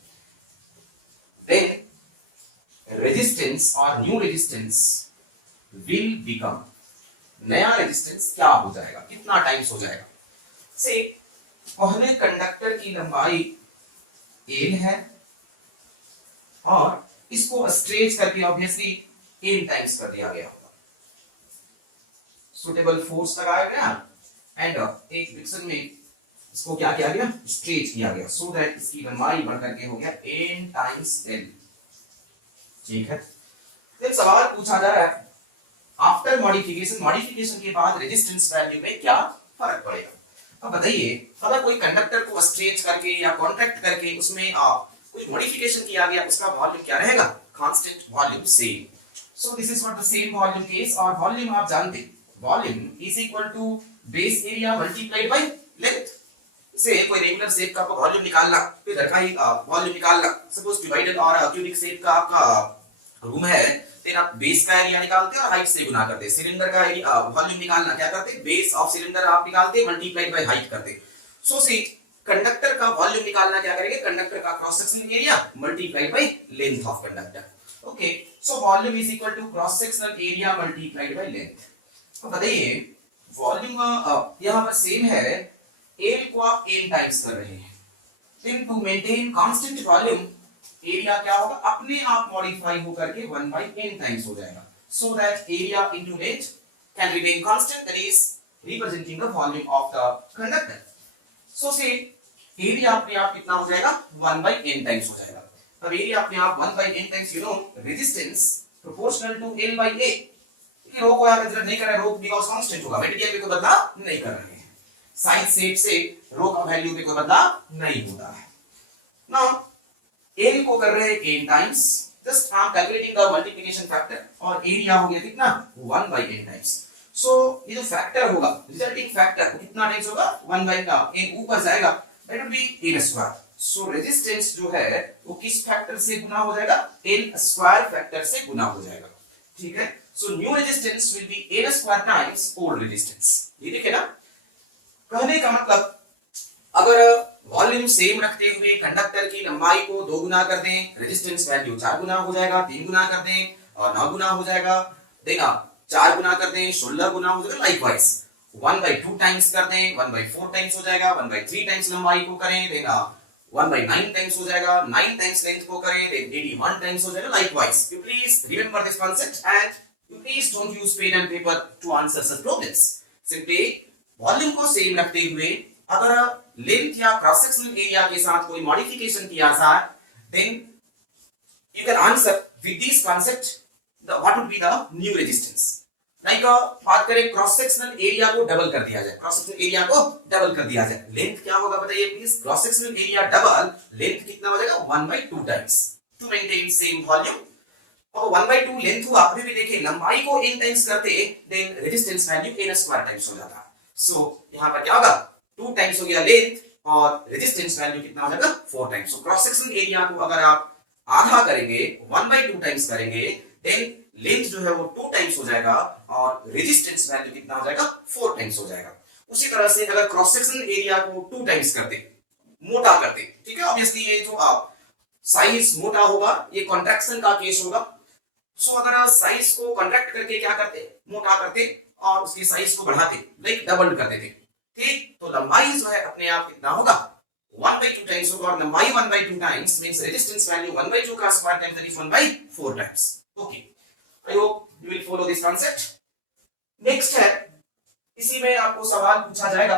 then resistance और न्यू रेजिस्टेंस will become, नया रेजिस्टेंस क्या हो जाएगा, कितना टाइम्स हो जाएगा। से पहले कंडक्टर की लंबाई n है और इसको स्ट्रेच करके ऑब्वियसली n टाइम्स कर दिया गया होगा, सुटेबल फोर्स लगाया गया एंड एक फ्रिक्शन में इसको क्या किया गया, स्ट्रेच किया गया, सो दैट इसकी लंबाई बढ़कर के हो गया n टाइम्स n। ठीक है, फिर सवाल पूछा जा रहा है आफ्टर मॉडिफिकेशन, मॉडिफिकेशन के बाद रेजिस्टेंस वैल्यू में क्या फर्क पड़ेगा। अब बताइए अगर कोई कंडक्टर को स्ट्रेच करके या कॉन्ट्रैक्ट करके उसमें कोई मॉडिफिकेशन किया गया, उसका वॉल्यूम क्या रहेगा, constant volume same. So this is what the same volume case, और वॉल्यूम आप जानते, volume is equal to base area multiplied by length. से कोई रेगुलर शेप का आपको वॉल्यूम निकालना, फिर इधर का ही वॉल्यूम निकालना, सपोज डिवाइडेड और क्यूबिक शेप का आपका रूम है, फिर आप बेस का एरिया निकालते और हाइट से गुना करते। सिलेंडर का एरिया वॉल्यूम निकालना क्या करते, बेस ऑफ सिलेंडर आप निकालते मल्टीप्लाइड बाय हाइट करते। सो सी कंडक्टर का वॉल्यूम निकालना क्या करेंगे, कंडक्टर का cross sectional area multiplied by length of conductor. Okay, so volume is equal to cross sectional area multiplied by length. तो बताइए वॉल्यूम यहाँ पर सेम है, एल को आप n टाइम्स कर रहे हैं, then to maintain constant volume area क्या होगा, अपने आप मॉडिफाई होकर के 1 by n टाइम्स हो जाएगा, so that area into length can remain constant, that is representing the volume of the conductor. So say area अपने आप कितना हो जाएगा, 1 by n टाइम्स हो जाएगा। अब एरिया अपने आप 1 by n times, you know resistance proportional to L by A। Rho को आप कंसीडर नहीं कर रहे, रो बिकॉज़ कांस्टेंट होगा, मटेरियल में कोई बदलाव नहीं कर रहे हैं, साइज शेप से रो का वैल्यू में कोई बदलाव नहीं होता है। नाउ n को कर रहे हैं n times, just I am calculating the multiplication factor, और एरिया हो गया कितना, 1 by n टाइम्स। सो ये जो फैक्टर होगा, रिजल्टिंग फैक्टर कितना टाइम्स होगा, 1 by n ऊपर जाएगा, that will be n square. So resistance जो है वो किस फैक्टर से गुना हो जाएगा, n स्क्वायर फैक्टर से गुना हो जाएगा। ठीक है, so new resistance will be n square times old resistance। ये देखिए ना, कहने का मतलब अगर वॉल्यूम सेम रखते हुए कंडक्टर की लंबाई को 2 गुना कर दें, रेजिस्टेंस वैल्यू 4 गुना हो जाएगा, 3 गुना कर दें और 9 गुना हो जाएगा, देगा 4 गुना कर दें 16 गुना हो जाएगा। लाइकवाइज 1 by 2 टाइम्स कर दें 1 by 4 टाइम्स हो जाएगा, 1 by 3 टाइम्स लंबाई को करें देगा 1 by 9 टाइम्स हो जाएगा, 9 टाइम्स लेंथ को करें देन 81 टाइम्स हो जाएगा। Likewise you please remember this concept and please don't use pen and paper to answer such problems। simply volume को सेम रखते हुए अगर लेंथ या क्रॉस सेक्शनल एरिया के साथ कोई मॉडिफिकेशन किया जाए, then you can answer with this concept the what would be the new resistance। Like बात करें क्रॉस सेक्शनल एरिया को डबल कर दिया जाए, क्रॉस सेक्शनल एरिया को डबल कर दिया जाए, लेंथ क्या होगा बताइए please, cross sectional area double, length कितना हो जाएगा 1 by 2 times to maintain same volume. और 1 by 2 लेंथ हुआ, अभी भी देखिए लंबाई को n टाइम्स करते then resistance value n square times हो जाता। सो यहां पर क्या होगा 2 टाइम्स हो गया लेंथ और रेजिस्टेंस वैल्यू कितना हो जाएगा 4 times. So cross sectional area को अगर आप आधा करेंगे 1 by 2 टाइम्स करेंगे देन लेंथ जो है वो 2 टाइम्स हो जाएगा और रेजिस्टेंस वैल्यू कितना हो जाएगा 4 टाइम्स हो जाएगा। उसी तरह से अगर क्रॉस सेक्शन एरिया को 2 टाइम्स करते, मोटा करते, ठीक है, ऑब्वियसली ये जो आप साइज मोटा होगा ये कॉन्ट्रैक्शन का केस होगा। सो अगर साइज को कॉन्ट्रैक्ट करके क्या करते, मोटा करते और उसकी साइज को बढ़ाते, लाइक डबल कर देते, ठीक, तो लंबाई जो है अपने आप कितना होगा 1/2 टाइम्स होगा और लंबाई 1/2 टाइम्स मींस रेजिस्टेंस वैल्यू 1/2 का square times that is 1/4 times. Okay, I hope you will follow this concept. Next है, इसी में आपको सवाल पूछा जाएगा,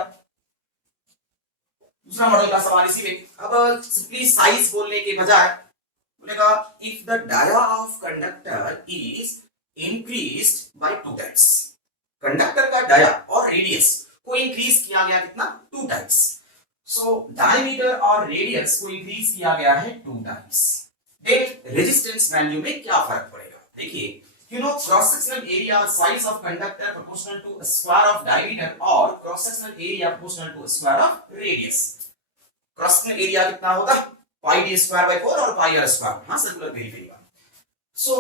दूसरा मॉडल का सवाल इसी में। अब सिंपली साइज बोलने के बजाय बोलेगा if the dia of conductor is increased by 2 times, conductor का डाया और रेडियस को इंक्रीज किया गया कितना 2 टाइम्स। सो डायमीटर और रेडियस को इंक्रीज किया गया है 2 टाइम्स, देन रेजिस्टेंस वैल्यू में क्या फर्क पड़ेगा। देखिए, you know cross sectional area size of conductor proportional to a square of diameter or cross sectional area proportional to a square of radius। cross sectional area कितना होता है pi d square by 4 और pi r square, हाँ सर्कुलर पेरिफेरी का। So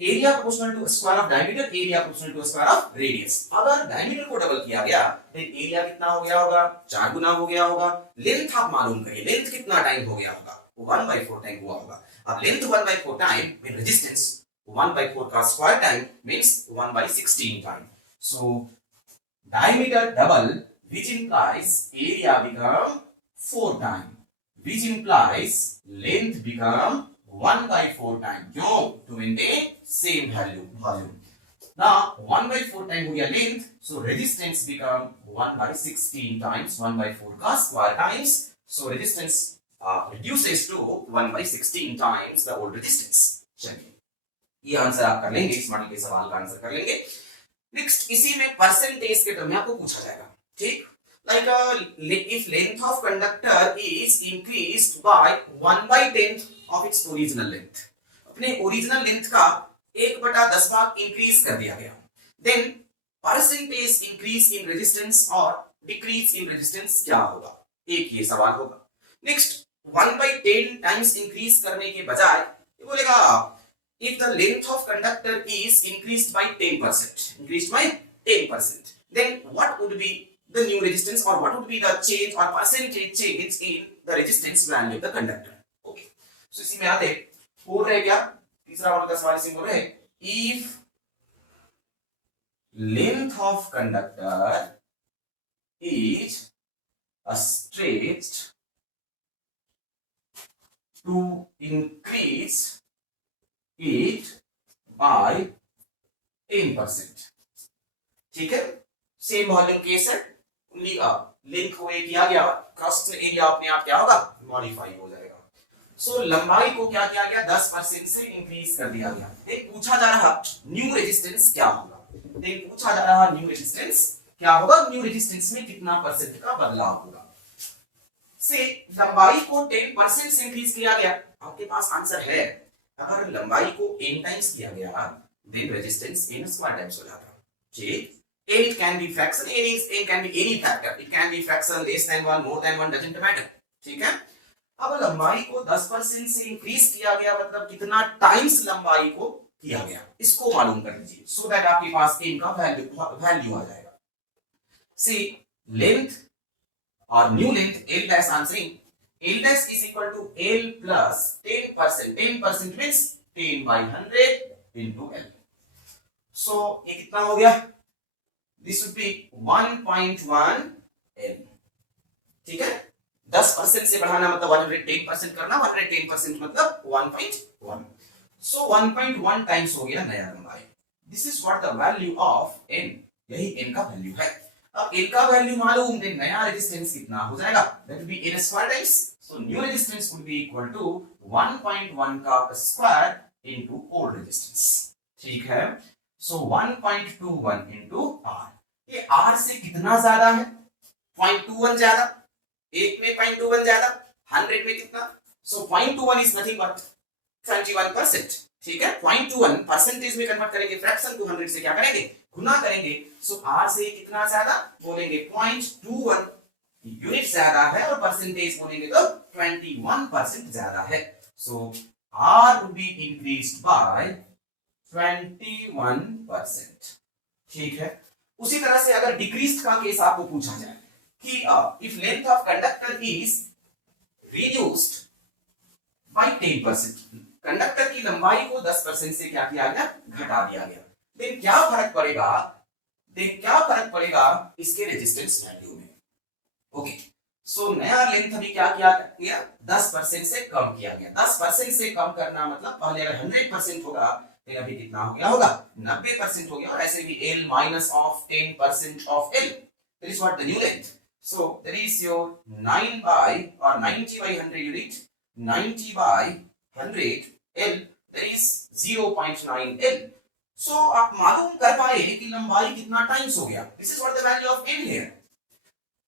area proportional to square of diameter, area proportional to square of radius. अगर डायमीटर को डबल किया गया तो एरिया कितना हो गया होगा 4 गुना हो गया होगा। लेंथ आप मालूम करिए, लेंथ कितना टाइम हो गया होगा 1/4 टाइम हुआ होगा। अब लेंथ 1/4 टाइम में रेजिस्टेंस 1/4 का square time means 1/16 time. So diameter double which implies area become 4 time which implies length become 1/4 time, क्यों, to maintain same volume। now 1/4 time हो गया length, so resistance become 1/16 times 1/4 का square times, so resistance reduces to 1/16 times the old resistance। चलिए ये आंसर आप कर लेंगे, इस मॉडल के सवाल का आंसर कर लेंगे। नेक्स्ट इसी में परसेंटेज के टर्म में आपको पूछा जाएगा, ठीक, like if length of conductor is increased by 1/10 of its original length, अपने ओरिजिनल लेंथ का 1/10 भाग इंक्रीज कर दिया गया, then percentage increase in resistance और डिक्रीज इन रेजिस्टेंस क्या होगा, एक ये सवाल होगा। नेक्स्ट 1/10 टाइम्स इंक्रीज करने के बजाय ये बोलेगा if the length of conductor is increased by 10%, then what would be the new resistance or what would be the change or percentage change in the resistance value of the conductor। okay, so इसी में आते बोल रहे क्या, तीसरा वाला का सवाल इसी में बोल रहे if length of conductor is stretched to increase it by 10%, ठीक है, सेम वॉल्यूम केस है, लिंक को किया गया, क्रॉस एरिया अपने आप क्या होगा मॉडिफाई हो जाएगा। सो लंबाई को क्या किया गया 10% से इंक्रीज कर दिया गया। एक पूछा जा रहा न्यू रेजिस्टेंस क्या होगा, एक पूछा जा रहा न्यू रेजिस्टेंस क्या होगा, न्यू रेजिस्टेंस में कितना परसेंट का बदलाव होगा। से लंबाई को 10% से इंक्रीज किया गया, आपके पास आंसर है, अगर लंबाई को n टाइम्स किया गया then resistance n square times हो जाता, ठीक, n it can be fraction, n can be any factor, it can be fraction less than 1 more than 1 doesn't matter, ठीक है। अब लंबाई को 10% से इंक्रीज किया गया मतलब कितना टाइम्स लंबाई को किया गया, इसको मालूम कर लीजिए सो दैट आपके पास n का वैल्यू आ जाएगा। सी लेंथ और new length l dash answering L dash is equal to L plus 10%, 10% means 10/100 into L। so ये कितना हो गया, this would be 1.1 L, ठीक है, 10% से बढ़ाना मतलब 110% करना, 110% मतलब 1.1, so 1.1 टाइम्स हो गया नया लंबाई। this is what the value of n, यही n का वैल्यू है। अब n का वैल्यू मालूम, देन नया रेजिस्टेंस कितना हो जाएगा, that will be n square times, so new resistance would be equal to 1.1 का स्क्वायर into old resistance, ठीक है। so 1.21 into r, ये r से कितना ज्यादा है 0.21 ज्यादा, एक में 0.21 ज्यादा, 100 में कितना, so 0.21 is nothing but 21%, ठीक है। 0.21 परसेंटेज में कन्वर्ट करेंगे, फ्रैक्शन को 100 से क्या करेंगे गुना करेंगे, सो r से कितना ज्यादा बोलेंगे 0.21 यूनिट ज्यादा है और परसेंटेज बोलेंगे तो 21% ज्यादा है। सो r would be increased by 21%। ठीक है। उसी तरह से अगर डिक्रीज का केस आपको पूछा जाए कि if length of conductor is reduced by 10%, conductor की लंबाई को 10% से क्या किया गया, घटा दिया गया, देन क्या फर्क पड़ेगा, इसके रेजिस्टेंस वैल्यू में। ओके, सो नया लेंथ अभी क्या किया गया, 10% से कम किया गया। 10% से कम करना मतलब पहले अगर 100% होगा फिर अभी कितना हो गया होगा, 90% हो गया। और ऐसे भी L minus of 10% of L, that is what the new length. So that is your 9 by or 90 by 100 unit, 90 by 100 L, that is 0.9 L. So आप मालूम कर पाए कि लंबाई कितना टाइम्स हो गया। This is what the value of L here.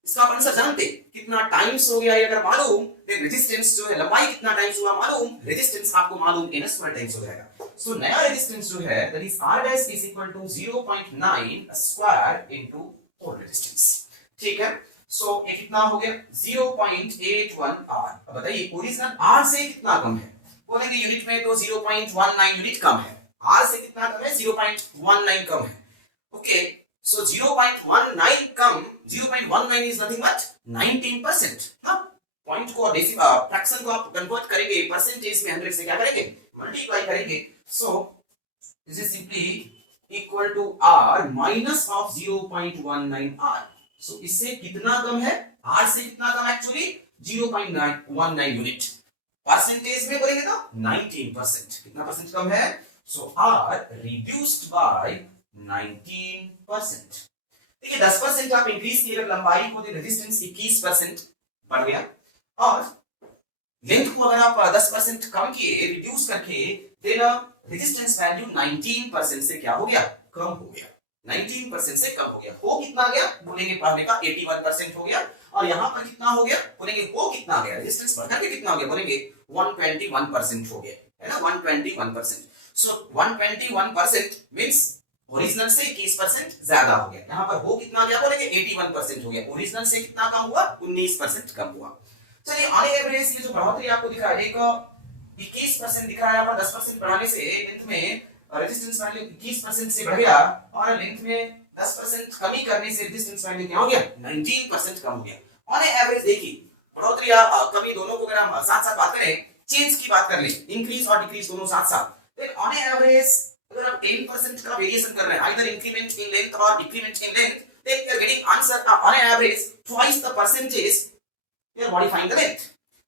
इसका आप आंसर जानते कितना टाइम्स हो गया, ये अगर मालूम तो रेजिस्टेंस जो है, लंबाई कितना टाइम्स हुआ मालूम, रेजिस्टेंस आपको मालूम n स्क्वायर टाइम्स हो जाएगा। सो नया रेजिस्टेंस जो है that is r dash is equal to 0.9 square into old resistance. ठीक है, सो ये कितना हो गया 0.81 r। अब बताइए ओरिजिनल r से कितना कम है, बोलेंगे यूनिट में तो 0.19 यूनिट कम है, r से कितना कम है, 0.19 कम है। Okay, so 0.19 come, 0.19 is nothing but 19%। हाँ, पॉइंट को फ्रैक्शन को आप कन्वर्ट करेंगे परसेंटेज में, 100 से क्या करेंगे, मल्टीप्लाई करेंगे। So this is simply equal to r minus of 0.19 r। So इससे कितना कम है, r से कितना कम, एक्चुअली 0.19 यूनिट, परसेंटेज में बोलेंगे तो 19%। कितना परसेंट कम है, सो r रिड्यूस्ड बाय 19%। देखिए 10% आप इंक्रीज किए लंबाई को, तो रेजिस्टेंस 21% बढ़ गया, और लेंथ को अगर आप 10% कम किए, रिड्यूस करके, देन रेजिस्टेंस वैल्यू 19% से क्या हो गया, कम हो गया। 19% से कम हो गया। हो कितना गया, बोलेंगे पहले का 81% हो गया, और यहां पर कितना हो गया, बोलेंगे हो कितना गया, रेजिस्टेंस बढ़ करके कितना हो गया, बोलेंगे 121% हो गया, है ना, 121%। सो 121% मींस ओरिजिनल से 21% ज्यादा हो गया। यहां पर हो कितना गया, बोलेंगे 81% हो गया, ओरिजिनल से कितना कम हुआ, 19% कम हुआ। चलिए ऑन एवरेज ये जो बढ़ोतरी आपको दिख रहा है, एक 21% दिख रहा है, यहाँ पर 10% बढ़ाने से लेंथ में रेजिस्टेंस वैल्यू 21% से बढ़ गया, और लेंथ में 10% कमी करने से रेजिस्टेंस वैल्यू क्या हो गया, 19% कम हो गया। ऑन एवरेज देखिए बढ़ोतरी कमी दोनों को अगर हम साथ साथ बात करें, चेंज की बात कर ले, इंक्रीज और डिक्रीज दोनों साथ साथ, तो ऑन एवरेज अगर आप 10% का वेरिएशन कर रहे हैं, आइदर इंक्रीमेंट इन लेंथ और decrement in length, then you are getting answer on average twice the percentage you are modifying the length.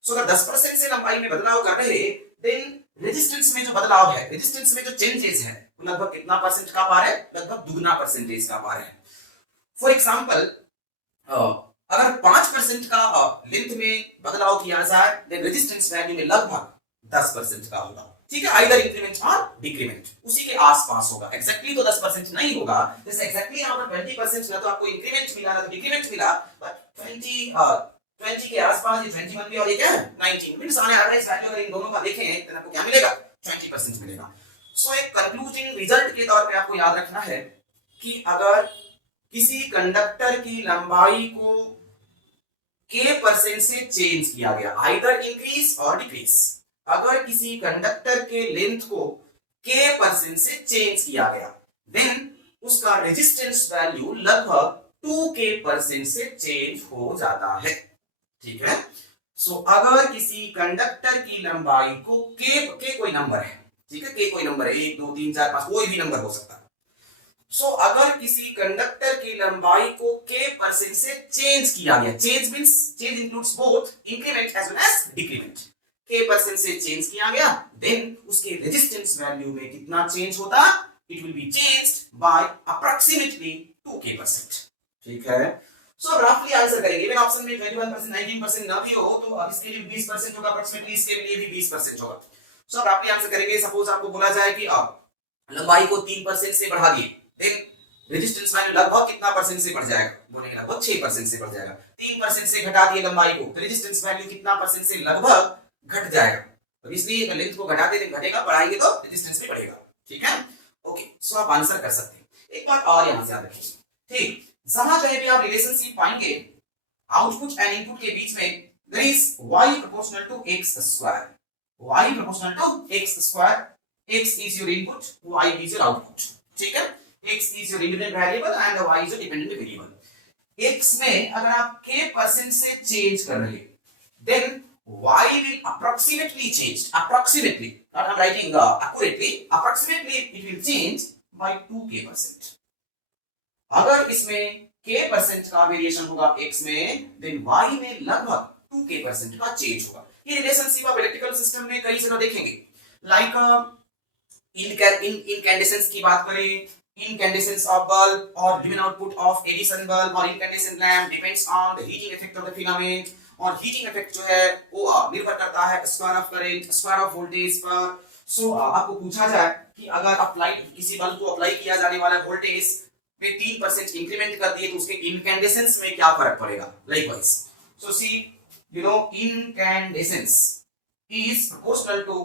So अगर 10% से लंबाई में बदलाव कर रहे हैं, then रेजिस्टेंस में जो बदलाव है, रेजिस्टेंस में जो चेंजेस है, वो लगभग कितना परसेंट का पा रहे हैं, लगभग दुगना परसेंटेज का पा रहे हैं। फॉर एग्जांपल अगर 5% का लेंथ में बदलाव किया जाए, then रेजिस्टेंस वैल्यू में लगभग 10% का होगा। ठीक है, आइदर इंक्रीमेंट और डिक्रीमेंट उसी के आसपास होगा, एक्जेक्टली तो 10% नहीं होगा। जैसे एक्जेक्टली यहां पर 20% ना तो आपको इंक्रीमेंट मिला ना तो डिक्रीमेंट मिला, बट 20 के आसपास, ये 21 भी और ये क्या है 19 मींस ऑन एवरेज वैल्यू अगर इन दोनों का देखें तो आपको क्या मिलेगा, 20% मिलेगा। सो एक कंक्लूडिंग रिजल्ट के तौर पे आपको याद रखना है कि अगर किसी कंडक्टर की लंबाई को k% से चेंज किया गया, आइदर इंक्रीज और डिक्रीज, अगर किसी कंडक्टर के लेंथ को k% से चेंज किया गया, देन उसका रेजिस्टेंस वैल्यू लगभग 2k% से चेंज हो जाता है। ठीक है, सो अगर किसी कंडक्टर की लंबाई को k कोई नंबर है, ठीक है, k कोई नंबर है, 1 2 3 4 5 कोई भी नंबर हो सकता है। सो अगर किसी कंडक्टर की लंबाई को k% से चेंज किया गया, change means change includes both increment as well as decrement, k% से चेंज किया गया, देन उसके रेजिस्टेंस वैल्यू में कितना चेंज होता, it will be changed by approximately 2k%। ठीक है, सो रफली आंसर करेंगे, इवन ऑप्शन में 21% 19% ना भी हो तो अब इसके लिए 20% होगा, अप्रॉक्सिमेटली इसके लिए भी 20% होगा। सो अब रफली आंसर करेंगे, सपोज आपको बोला जाए कि अब लंबाई को 3% से बढ़ा दिए, देन रेजिस्टेंस वैल्यू लगभग कितना परसेंट से बढ़ जाएगा, बोलेंगे लगभग 6% से बढ़ जाएगा। 3% से घटा दिए लंबाई को, तो रेजिस्टेंस वैल्यू कितना परसेंट से लगभग घट जाएगा, तो इसलिए लेंथ को घटाते दें घटेगा, बढ़ाएंगे तो रेजिस्टेंस भी बढ़ेगा। ठीक है, ओके, सो आप आंसर कर सकते हैं। एक बात और यहां से याद रखिए, ठीक, जहां कहीं भी आप रिलेशनशिप पाएंगे आउटपुट एंड इनपुट के बीच में, there is y proportional to x square, y proportional to x square x is your input, y is your output. ठीक है, x is your independent variable and y is your dependent variable. x में अगर आप k% से चेंज कर रहे हैं, then y will approximately change. Approximately, not I'm writing accurately. Approximately it will change by 2k%. अगर इसमें k% का वेरिएशन होगा x में, then y में लगभग 2k% का चेंज होगा. ये रिलेशनशिप आप इलेक्ट्रिकल सिस्टम में कई जगह देखेंगे. लाइक incandescence की बात करें, incandescence of bulb or lumen output of Edison bulb or incandescent lamp depends on the heating effect of the filament. और हीटिंग इफेक्ट जो है वो निर्भर करता है square of current, square of voltage पर. सो आपको पूछा जाए कि अगर अप्लाई किसी बल्ब को अप्लाई किया जाने वाला वोल्टेज में 3% इंक्रीमेंट कर दिए तो उसके इनकैंडेसेंस में क्या फर्क पड़ेगा. Likewise, so see you know incandescence is proportional to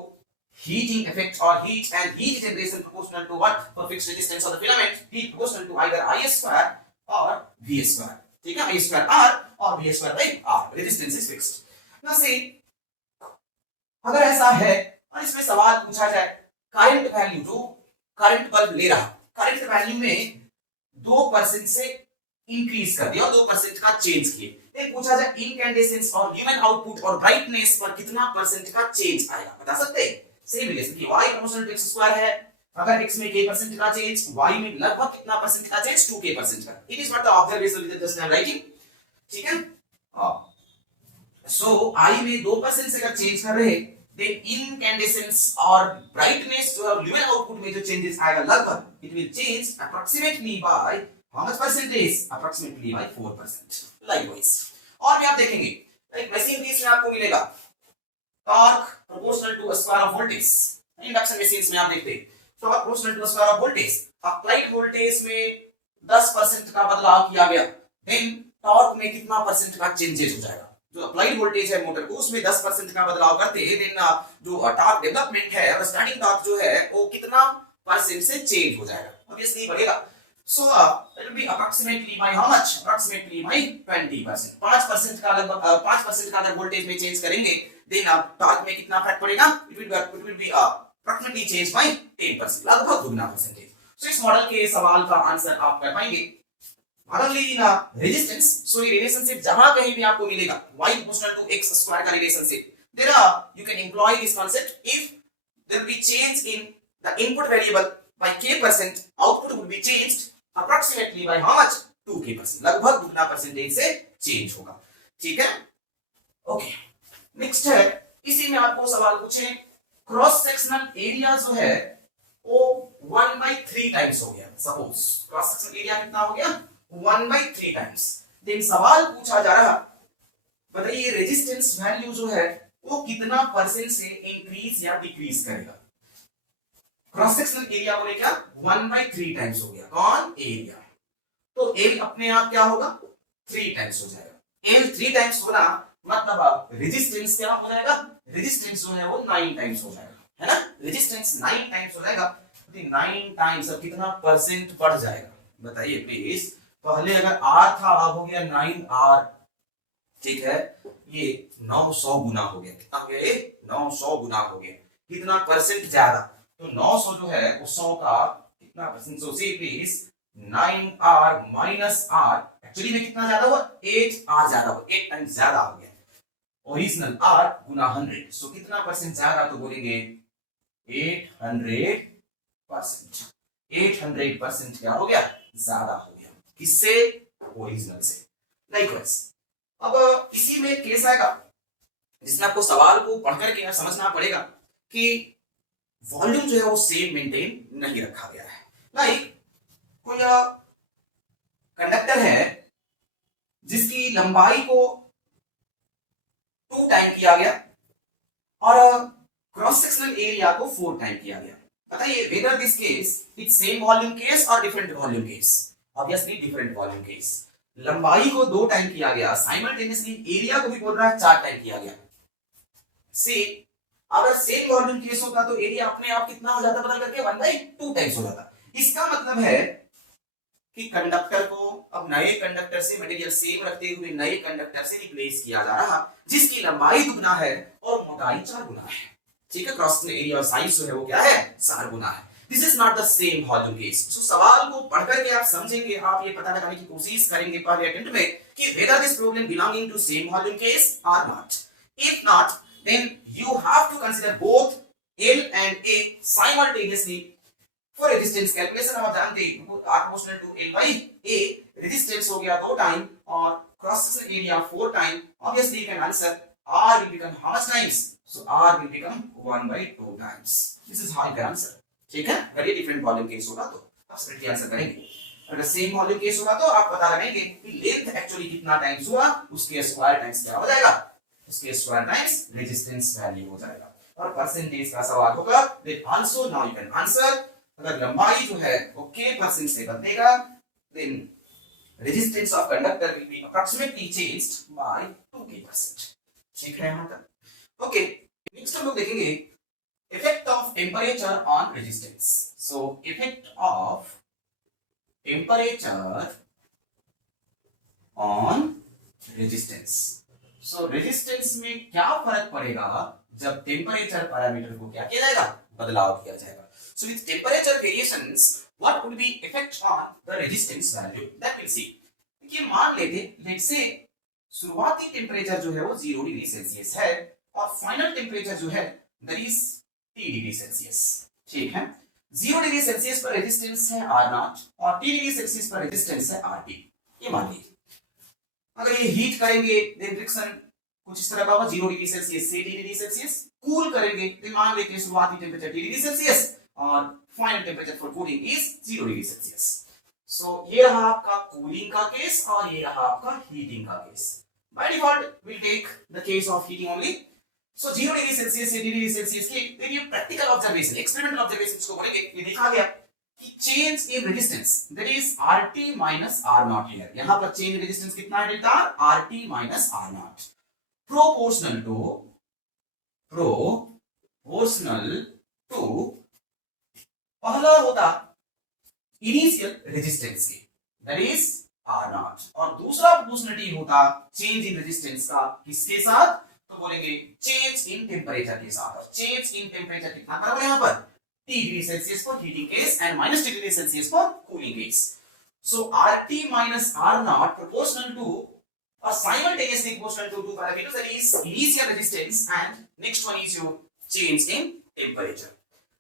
heating effect or heat and heat generation proportional to what? For fixed resistance of the filament, heat proportional to either I square or V square. ठीक है, I square R or V square by R. Resistance is fixed. Now see, अगर ऐसा है और इसमें सवाल पूछा जाए करंट वैल्यू, जो करंट बल्ब ले रहा, करंट वैल्यू में 2% से इंक्रीज कर दिया और 2% का चेंज किए, फिर पूछा जाए इनकैंडेसेंस और ल्यूमेन आउटपुट और ब्राइटनेस पर कितना परसेंट का चेंज आएगा, बता सकते हैं. सेम रिलेशन की y proportional to x square है, अगर x में k% का चेंज, y में लगभग कितना परसेंट का चेंज, 2k% का. It is what the observation with just I am writing. ठीक है, सो I में 2% से अगर चेंज कर रहे, देन इनकैंडेसेंस और ब्राइटनेस जो है ल्यूमेन आउटपुट में जो चेंजेस आएगा लगभग it will change approximately by how much percentage, approximately by 4%. Likewise और भी आप देखेंगे लाइक मशीन पीस में आपको मिलेगा torque proportional to square of voltage. Induction machines में आप देखते हैं torque proportional to square of voltage. Applied voltage में 10% का बदलाव किया गया, देन टॉर्क में कितना परसेंट का चेंजेस हो जाएगा. जो अप्लाइड वोल्टेज है मोटर को उसमें 10% का बदलाव करते हैं, देन जो टॉर्क डेवलपमेंट है और स्टार्टिंग टॉर्क जो है वो कितना परसेंट से चेंज हो जाएगा, ऑब्वियसली बढ़ेगा. So it will be approximately by how much? Approximately by 20%. 5% का लगभग 5% का अगर वोल्टेज में चेंज करेंगे, then टॉर्क में कितना फर्क पड़ेगा? It will be approximately change by 10%. लगभग दुगना परसेंटेज. So इस मॉडल के सवाल का आंसर आप कर पाएंगे. Finally in resistance, so ये रिलेशनशिप जहां कहीं भी आपको मिलेगा, y proportional to x square का relationship, there you can employ this concept if there will be change in the input variable by k%, output will be changed approximately by how much? 2k%. लगभग दुगना परसेंटेज से चेंज होगा. ठीक है, ओके. नेक्स्ट है, इसी में आपको सवाल पूछे क्रॉस सेक्शनल एरिया जो है वो 1/3 टाइम्स हो गया. सपोज क्रॉस सेक्शनल एरिया कितना हो गया? 1/3 टाइम्स. देन सवाल पूछा जा रहा, बताइए रेजिस्टेंस वैल्यू जो है वो कितना परसेंट से इंक्रीज या डिक्रीज करेगा. क्रॉस सेक्शनल एरिया बोले क्या? 1/3 टाइम्स हो गया. कौन? एरिया. तो एल अपने आप क्या होगा? 3 टाइम्स हो जाएगा. एल 3 टाइम्स होना मतलब रेजिस्टेंस क्या हो जाएगा? रेजिस्टेंस जो है वो 9 टाइम्स हो जाएगा, है ना. रेजिस्टेंस 9 टाइम्स हो जाएगा. तो 9 टाइम्स अब कितना परसेंट बढ़ जाएगा बताइए प्लीज. पहले अगर R था अब हो गया 9R. ठीक है, ये 900 गुना हो गया. कितना हो गया? 900 गुना हो गया. कितना परसेंट ज्यादा? तो 900 जो है वो 100 का कितना percent? So see please 9R minus R actually में कितना ज्यादा हुआ? 8R ज्यादा हुआ. 8 टाइम्स ज्यादा हो गया. ओरिजिनल R गुना 100. सो कितना परसेंट ज्यादा? तो बोलेंगे 800%. 800% क्या हो गया? ज्यादा हो गया. किससे? ओरिजिनल से. लाइकवाइज अब इसी में केस आएगा जिसमें आपको सवाल को पढ़कर के समझना पड़ेगा कि वॉल्यूम जो है वो सेम मेंटेन नहीं रखा गया है. लाइक कोई कंडक्टर है जिसकी लंबाई को 2 टाइम किया गया और क्रॉस सेक्शनल एरिया को 4 टाइम किया गया. बताइए whether this case is same volume case और different volume case. Obviously different volume case. लंबाई को 2 टाइम किया गया, साइमल्टेनियसली एरिया को भी बोल रहा है 4 टाइम किया गया. सी अगर सेम वॉल्यूम केस होता तो एरिया अपने आप कितना हो जाता? बदल करके 1/2 टाइम्स हो जाता. इसका मतलब है कि कंडक्टर को अब नए कंडक्टर से मटेरियल सेम रखते हुए नए कंडक्टर से रिप्लेस किया जा रहा जिसकी लंबाई दुगना है और मोटाई 4 गुना है. ठीक है, क्रॉस सेक्शनल एरिया और साइज जो है वो क्या है, 4 गुना है। This is not the same volume case. So सवाल को पढ़ करके आप समझेंगे, आप ये पता लगाने की कोशिश करेंगे पहले अटेम्प्ट में कि whether this problem belonging to same volume case or not. If not, then you have to consider both L and A simultaneously. For resistance calculation हम जानते हैं R proportional to L by A, resistance हो गया 2 टाइम और cross section area 4 time. Obviously you can answer R will become how much times? So R will become 1 by 2 times. This is how you can answer. ठीक है, अगर ये डिफरेंट वॉल्यूम केस होगा तो आप स्ट्रेटली आंसर करेंगे। अगर सेम वॉल्यूम केस होगा तो आप पता लगाएंगे कि लेंथ एक्चुअली कितना टाइम्स हुआ, उसके स्क्वायर टाइम्स क्या हो जाएगा, उसके स्क्वायर टाइम्स रेजिस्टेंस वैल्यू हो जाएगा। और परसेंटेज का सवाल होगा, then also now you can answer. अगर लंबाई जो है वो k परसेंट से बदलेगा, then resistance of conductor will be approximately changed by 2k%। ठीक है यहां तक। ओके, नेक्स्ट हम लोग देखेंगे effect of temperature on resistance. So effect of temperature on resistance. So resistance में क्या फर्क पड़ेगा जब टेम्परेचर पैरामीटर को क्या किया जाएगा, बदलाव किया जाएगा। So with temperature variations, what would be effect on the resistance value? That we'll see. देखिए मान लेते, let's say शुरुआती टेम्परेचर जो है वो 0 डिग्री सेल्सियस है और फाइनल टेम्परेचर जो है that is T degree Celsius. ठीक है, 0 डिग्री सेल्सियस पर रेजिस्टेंस है R0 और T डिग्री सेल्सियस पर रेजिस्टेंस है RT। ये मान लीजिए अगर ये हीट करेंगे देन रिएक्शन कुछ इस तरह का होगा, 0 डिग्री सेल्सियस से T डिग्री सेल्सियस। कूल करेंगे तो मान लेते हैं शुरुआती टेम्परेचर T डिग्री सेल्सियस और final temperature for cooling is 0 degree Celsius. So ये रहा आपका कूलिंग का केस और ये रहा आपका हीटिंग का केस। By default will take the case of heating only. So 0 degree Celsius से 80 डिग्री सेल्सियस की देखिए प्रैक्टिकल ऑब्जर्वेशन, एक्सपेरिमेंटल ऑब्जर्वेशंस को बोलेंगे, ये देखा गया कि change in resistance that is RT माइनस R0 हियर। यहां पर चेंज इन रेजिस्टेंस कितना है डेल्टा RT माइनस R0 प्रोपोर्शनल टू पहला होता इनिशियल रेजिस्टेंस के दैट इज R0 और दूसरा प्रोपोर्शनलिटी होता चेंज इन रेजिस्टेंस का किसके साथ, तो बोलेंगे चेंज इन टेम्परेचर के साथ। चेंज इन टेम्परेचर कितना बराबर है यहां पर T degree Celsius for heating case and -T degree Celsius for cooling case. So RT minus R0 proportional to or simultaneously proportional to two parameters, that is initial resistance and next one is your change in temperature.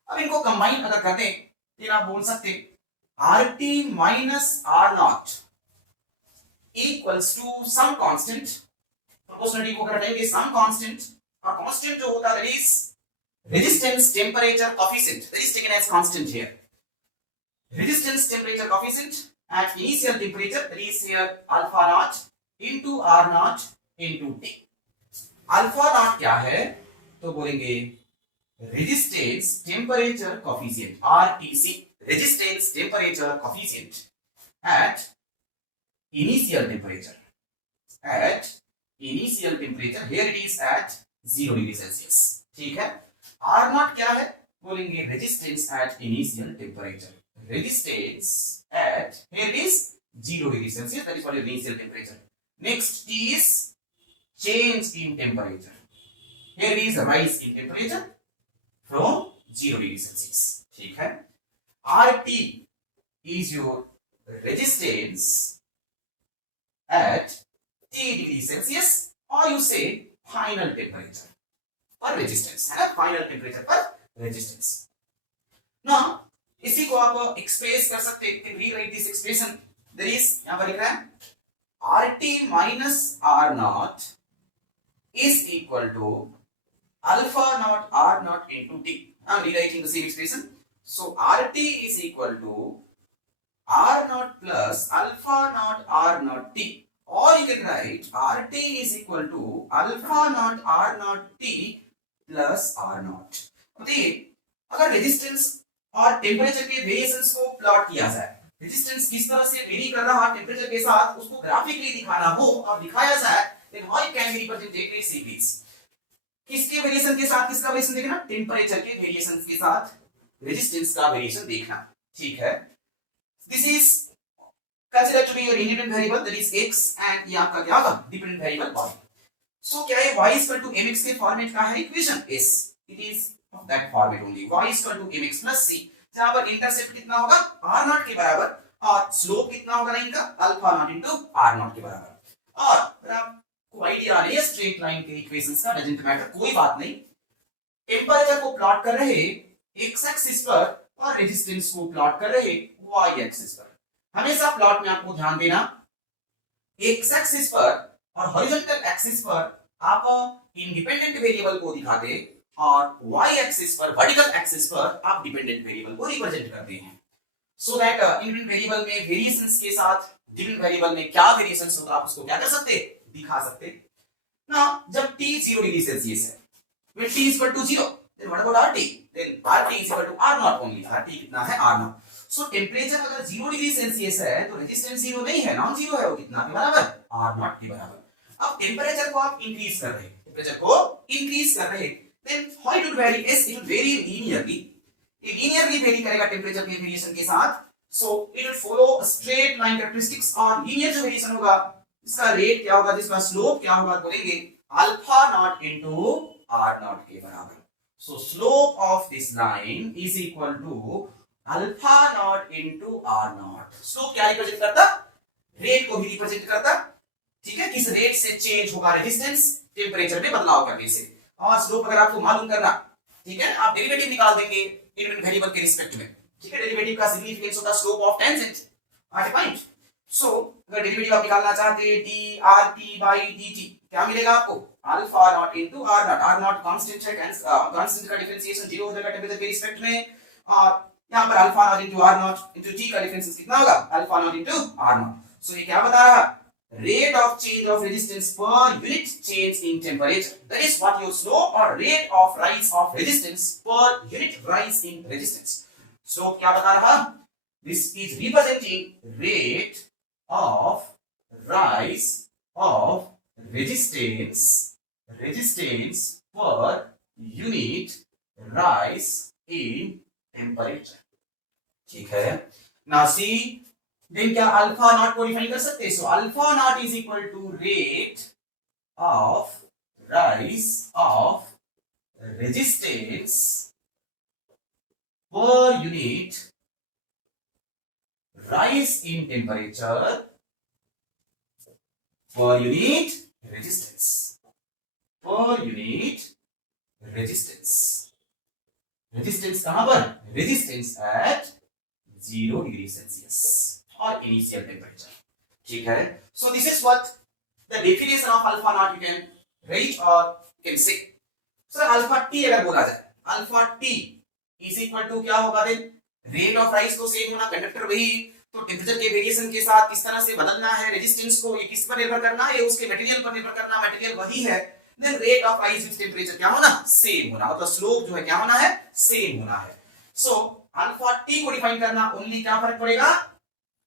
अब इनको कंबाइन अगर कर दें फिर आप बोल सकते RT minus R0 equals to some constant। Proportionality को अगर हटाएंगे सम कांस्टेंट, और कांस्टेंट जो होता है that is resistance temperature coefficient, that is taken as constant here. Resistance temperature coefficient at initial temperature that is here alpha naught into R0 into T। Alpha naught क्या है, तो बोलेंगे resistance temperature coefficient RTC, resistance temperature coefficient at initial temperature, at initial temperature, here it is at 0 degree Celsius. ठीक है, R0 क्या है, बोलेंगे resistance at initial temperature, resistance at here it is 0 degree Celsius, that is for your initial temperature. Next T is change in temperature, here it is rise in temperature from 0 degree Celsius. ठीक है, RT is your resistance at T degree Celsius और यू से फाइनल टेम्परेचर पर रेजिस्टेंस है ना, फाइनल टेम्परेचर पर रेजिस्टेंस। नाउ इसी को आप एक्सप्रेस कर सकते हैं, rewrite this expression, there is यहां पर लिख रहा है RT minus R0 is equal to alpha naught R0 into T. I'm rewriting the same expression. So RT is equal to R0 plus alpha naught R0 T. Or you can write RT is equal to alpha naught R0 T plus R0। देखिए अगर रेजिस्टेंस और टेम्परेचर के वेरिएशंस को प्लॉट किया जाए, रेजिस्टेंस किस तरह से वेरी कर रहा है टेम्परेचर के साथ, उसको ग्राफिकली दिखाना हो और दिखाया जाए, then how it can be represented as series। किसके वेरिएशन के साथ किसका वेरिएशन देखना, टेम्परेचर के वेरिएशंस के साथ रेजिस्टेंस का वेरिएशन देखना। ठीक है, this is consider to be your independent variable, that is x, and ये आपका क्या होगा dependent variable y। So क्या है y is equal to mx के फॉर्मेट का है equation s, it is of that format only, y is equal to mx plus c, जहां पर इंटरसेप्ट कितना होगा r नॉट के बराबर और स्लोप कितना होगा लाइन का alpha naught into r not के बराबर। और अगर आपको आइडिया आ रही है स्ट्रेट लाइन के इक्वेशंस का, डजंट मैटर, कोई बात नहीं। टेम्परेचर को प्लॉट कर रहे x एक्सिस पर और रेजिस्टेंस को प्लॉट कर रहे y एक्सिस पर। हमेशा प्लॉट में आपको ध्यान देना, x एक्सिस पर और हॉरिजॉन्टल एक्सिस पर आप इंडिपेंडेंट वेरिएबल को दिखाते और y एक्सिस पर, वर्टिकल एक्सिस पर आप डिपेंडेंट वेरिएबल को रिप्रेजेंट करते हैं। सो दैट इंडिपेंडेंट वेरिएबल में वेरिएशंस के साथ डिपेंडेंट वेरिएबल में क्या वेरिएशंस होगा आप उसको क्या कर सकते, दिखा सकते ना। जब t 0 डिग्री सेल्सियस है, when t is equal to 0, then what about RT? Then RT is equal to R naught only. RT कितना है R naught. So टेम्परेचर अगर 0 डिग्री सेल्सियस है तो रेजिस्टेंस 0 नहीं है, नॉन जीरो है, वो कितना के बराबर R naught के बराबर। अब टेम्परेचर को आप इंक्रीज कर रहे हैं, टेम्परेचर को इंक्रीज कर रहे हैं, then how it would vary? Yes, it will vary linearly. ये linearly vary करेगा टेम्परेचर के वेरिएशन के साथ, so it will follow a straight line characteristics। और लीनियर जो वेरिएशन होगा इसका रेट क्या होगा, इसका स्लोप क्या होगा, बोलेंगे alpha naught into R naught के बराबर। So slope of this line is equal to alpha naught into R naught। slope क्या रिप्रेजेंट करता, रेट को भी रिप्रेजेंट करता, ठीक है, किस रेट से चेंज होगा रेजिस्टेंस टेम्परेचर में बदलाव करने से। और स्लोप अगर आपको मालूम करना, ठीक है, आप डेरिवेटिव निकाल देंगे इंडिपेंडेंट वेरिएबल के रिस्पेक्ट में, ठीक है, डेरिवेटिव का सिग्निफिकेंस होता है स्लोप ऑफ टेंजेंट, आगे पॉइंट। सो अगर डेरिवेटिव आप निकालना चाहते हैं dRt by dt, क्या मिलेगा आपको, alpha naught into R naught। R naught constant है, कांस्टेंट का डिफरेंशिएशन 0 हो जाएगा टेम्परेचर के रिस्पेक्ट में, और यहां पर alpha naught into R naught into t का डिफरेंस कितना होगा, alpha naught into R naught। सो ये क्या बता रहा, rate of change of resistance per unit change in temperature, that is what your slope or rate of rise of resistance per unit rise in resistance। slope क्या बता रहा, this is representing rate of rise of resistance per unit rise in temperature, ठीक है ना। सी देन क्या अल्फा नॉट को डिफाइन कर सकते हैं, so alpha naught is equal to rate of rise of resistance per unit rise in temperature per unit resistance, per unit resistance, resistance कहां पर, resistance at 0 degree Celsius और initial temperature, ठीक है। so this is what the definition of alpha naught you can write or you can say। sir alpha t अगर बोला जाए, alpha t is equal to क्या होगा, देन रेट ऑफ राइज तो सेम होना, कंडक्टर वही, तो टेम्परेचर के वेरिएशन के साथ किस तरह से बदलना है रेजिस्टेंस को, ये किस पर निर्भर करना है, उसके मटेरियल पर निर्भर करना, मटेरियल वही है, then rate of rise with temperature क्या होना, सेम होना, मतलब स्लोप जो है क्या होना है, सेम होना है। सो अल्फा टी को डिफाइन करना ओनली क्या फर्क पड़ेगा,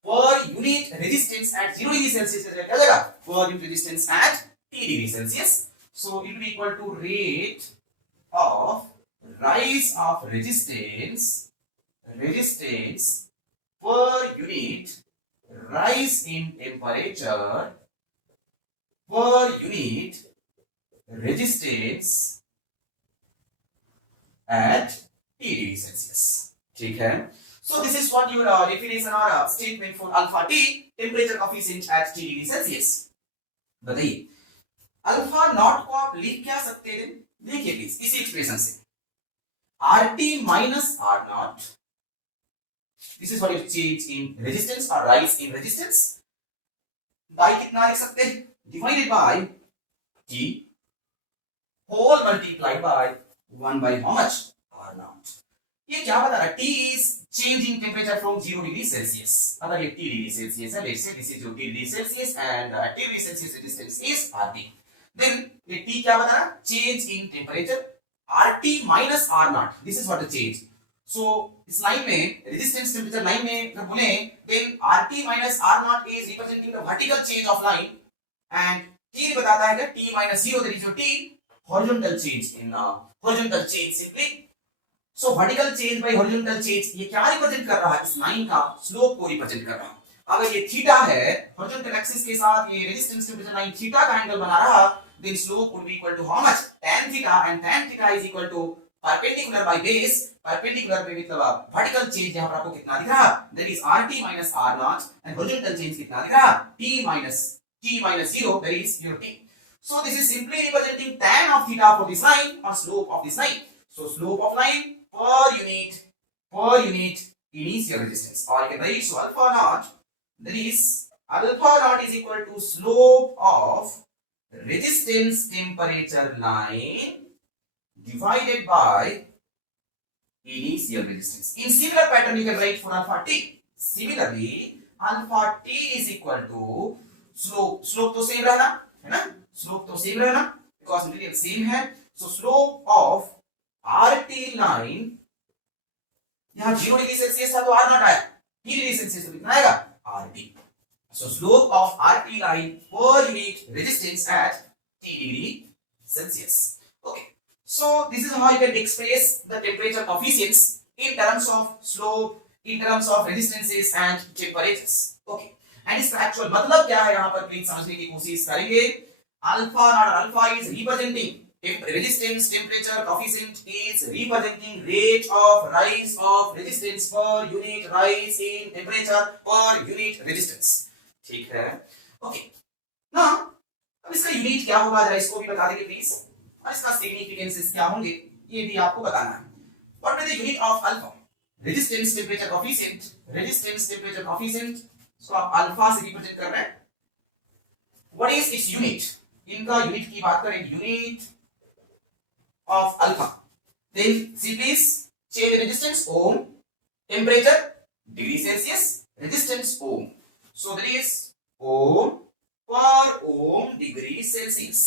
per unit resistance at 0 degree Celsius क्या हो जाएगा, per unit resistance at t degree Celsius. So it will be equal to rate of rise of resistance per unit rise in temperature per unit resistance at t degree Celsius, ठीक है। so this is what your definition or statement for alpha t, temperature coefficient at t degree Celsius। बताइए अल्फा नॉट को आप लिख क्या सकते हैं, देखिए प्लीज इसी एक्सप्रेशन से, RT minus R naught, this is what you change in resistance or rise in resistance, by कितना लिख सकते हैं, divided by T whole multiplied by 1 by how much, R naught। ये क्या बता रहा है, T is changing temperature from 0 degree Celsius, अगर ये T degree Celsius है, let's say this is 0 degree Celsius and T degree Celsius resistance is RT, then ये T क्या बता रहा है, change in temperature RT minus R naught, this is what the change। so इस लाइन में रेजिस्टेंस टेम्परेचर लाइन में अगर बोले, then RT minus R naught is representing the vertical change of line and T बताता है कि T minus 0 there is your T horizontal change in horizontal change simply। so vertical change by horizontal change ये क्या रिप्रेजेंट कर रहा है, इस लाइन का स्लोप को रिप्रेजेंट कर रहा है। अगर ये थीटा है, horizontal एक्सिस के साथ ये रेजिस्टेंस टेम्परेचर लाइन थीटा का एंगल बना रहा, then slope would be equal to how much, tan theta, and tan theta is equal to perpendicular by base, perpendicular पे मतलब वर्टिकल चेंज यहाँ पर आपको कितना दिख रहा, that is RT minus R naught, and horizontal change कितना दिख रहा, T minus 0, that is your T. So this is simply representing tan of theta for this line or slope of this line. So slope of line per unit initial resistance, or you can write so alpha naught, that is alpha naught is equal to slope of resistance temperature line divided by initial resistance. In similar pattern you can write for alpha t. Similarly alpha t is equal to slope तो सेम रहना है ना, slope तो सेम रहना because material सेम है. So slope of RT line, यहाँ 0 डिग्री सेल्सियस था तो R नॉट आया, 3 डिग्री सेल्सियस तो कितना आएगा, RT. So slope of RT line per unit resistance at T degree Celsius. Okay. So this is how you can express the temperature coefficients in terms of slope, in terms of resistances and temperatures. Okay. And इसका actual मतलब क्या है यहाँ पर प्लीज समझने की कोशिश करेंगे. Alpha not alpha is representing resistance temperature coefficient is representing rate of rise of resistance per unit rise in temperature per unit resistance. ठीक है. ओके ना, अब इसका यूनिट क्या होगा जरा इसको भी बता देंगे प्लीज, और इसका सिग्निफिकेंसेस क्या होंगे ये भी आपको बताना है. What is the unit of alpha, resistance temperature coefficient, resistance temperature coefficient, इसको आप अल्फा से रिप्रेजेंट कर रहे हैं. व्हाट इज इट्स यूनिट, इनका यूनिट की बात करें, unit of alpha, then see please change resistance ohm, temperature degree Celsius, resistance ohm. So that is ohm per ohm degree Celsius,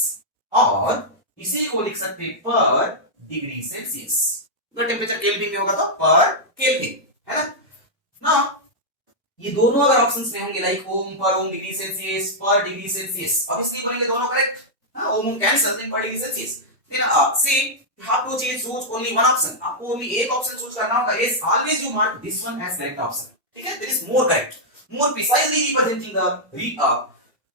और इसी को लिख सकते हैं पर डिग्री सेल्सियस. अगर टेम्परेचर केल्विन में होगा तो पर केल्विन, है ना. ना ये दोनों अगर ऑप्शंस में होंगे like ohm per ohm degree Celsius, per degree Celsius, obviously बनेंगे दोनों करेक्ट. हां, ohm cancel, then per degree Celsius. Then see you have to choose only one option. आपको ओनली एक ऑप्शन चूज करना होगा. Yes, always you mark this one as correct option. ठीक है, that is more correct, more precisely representing the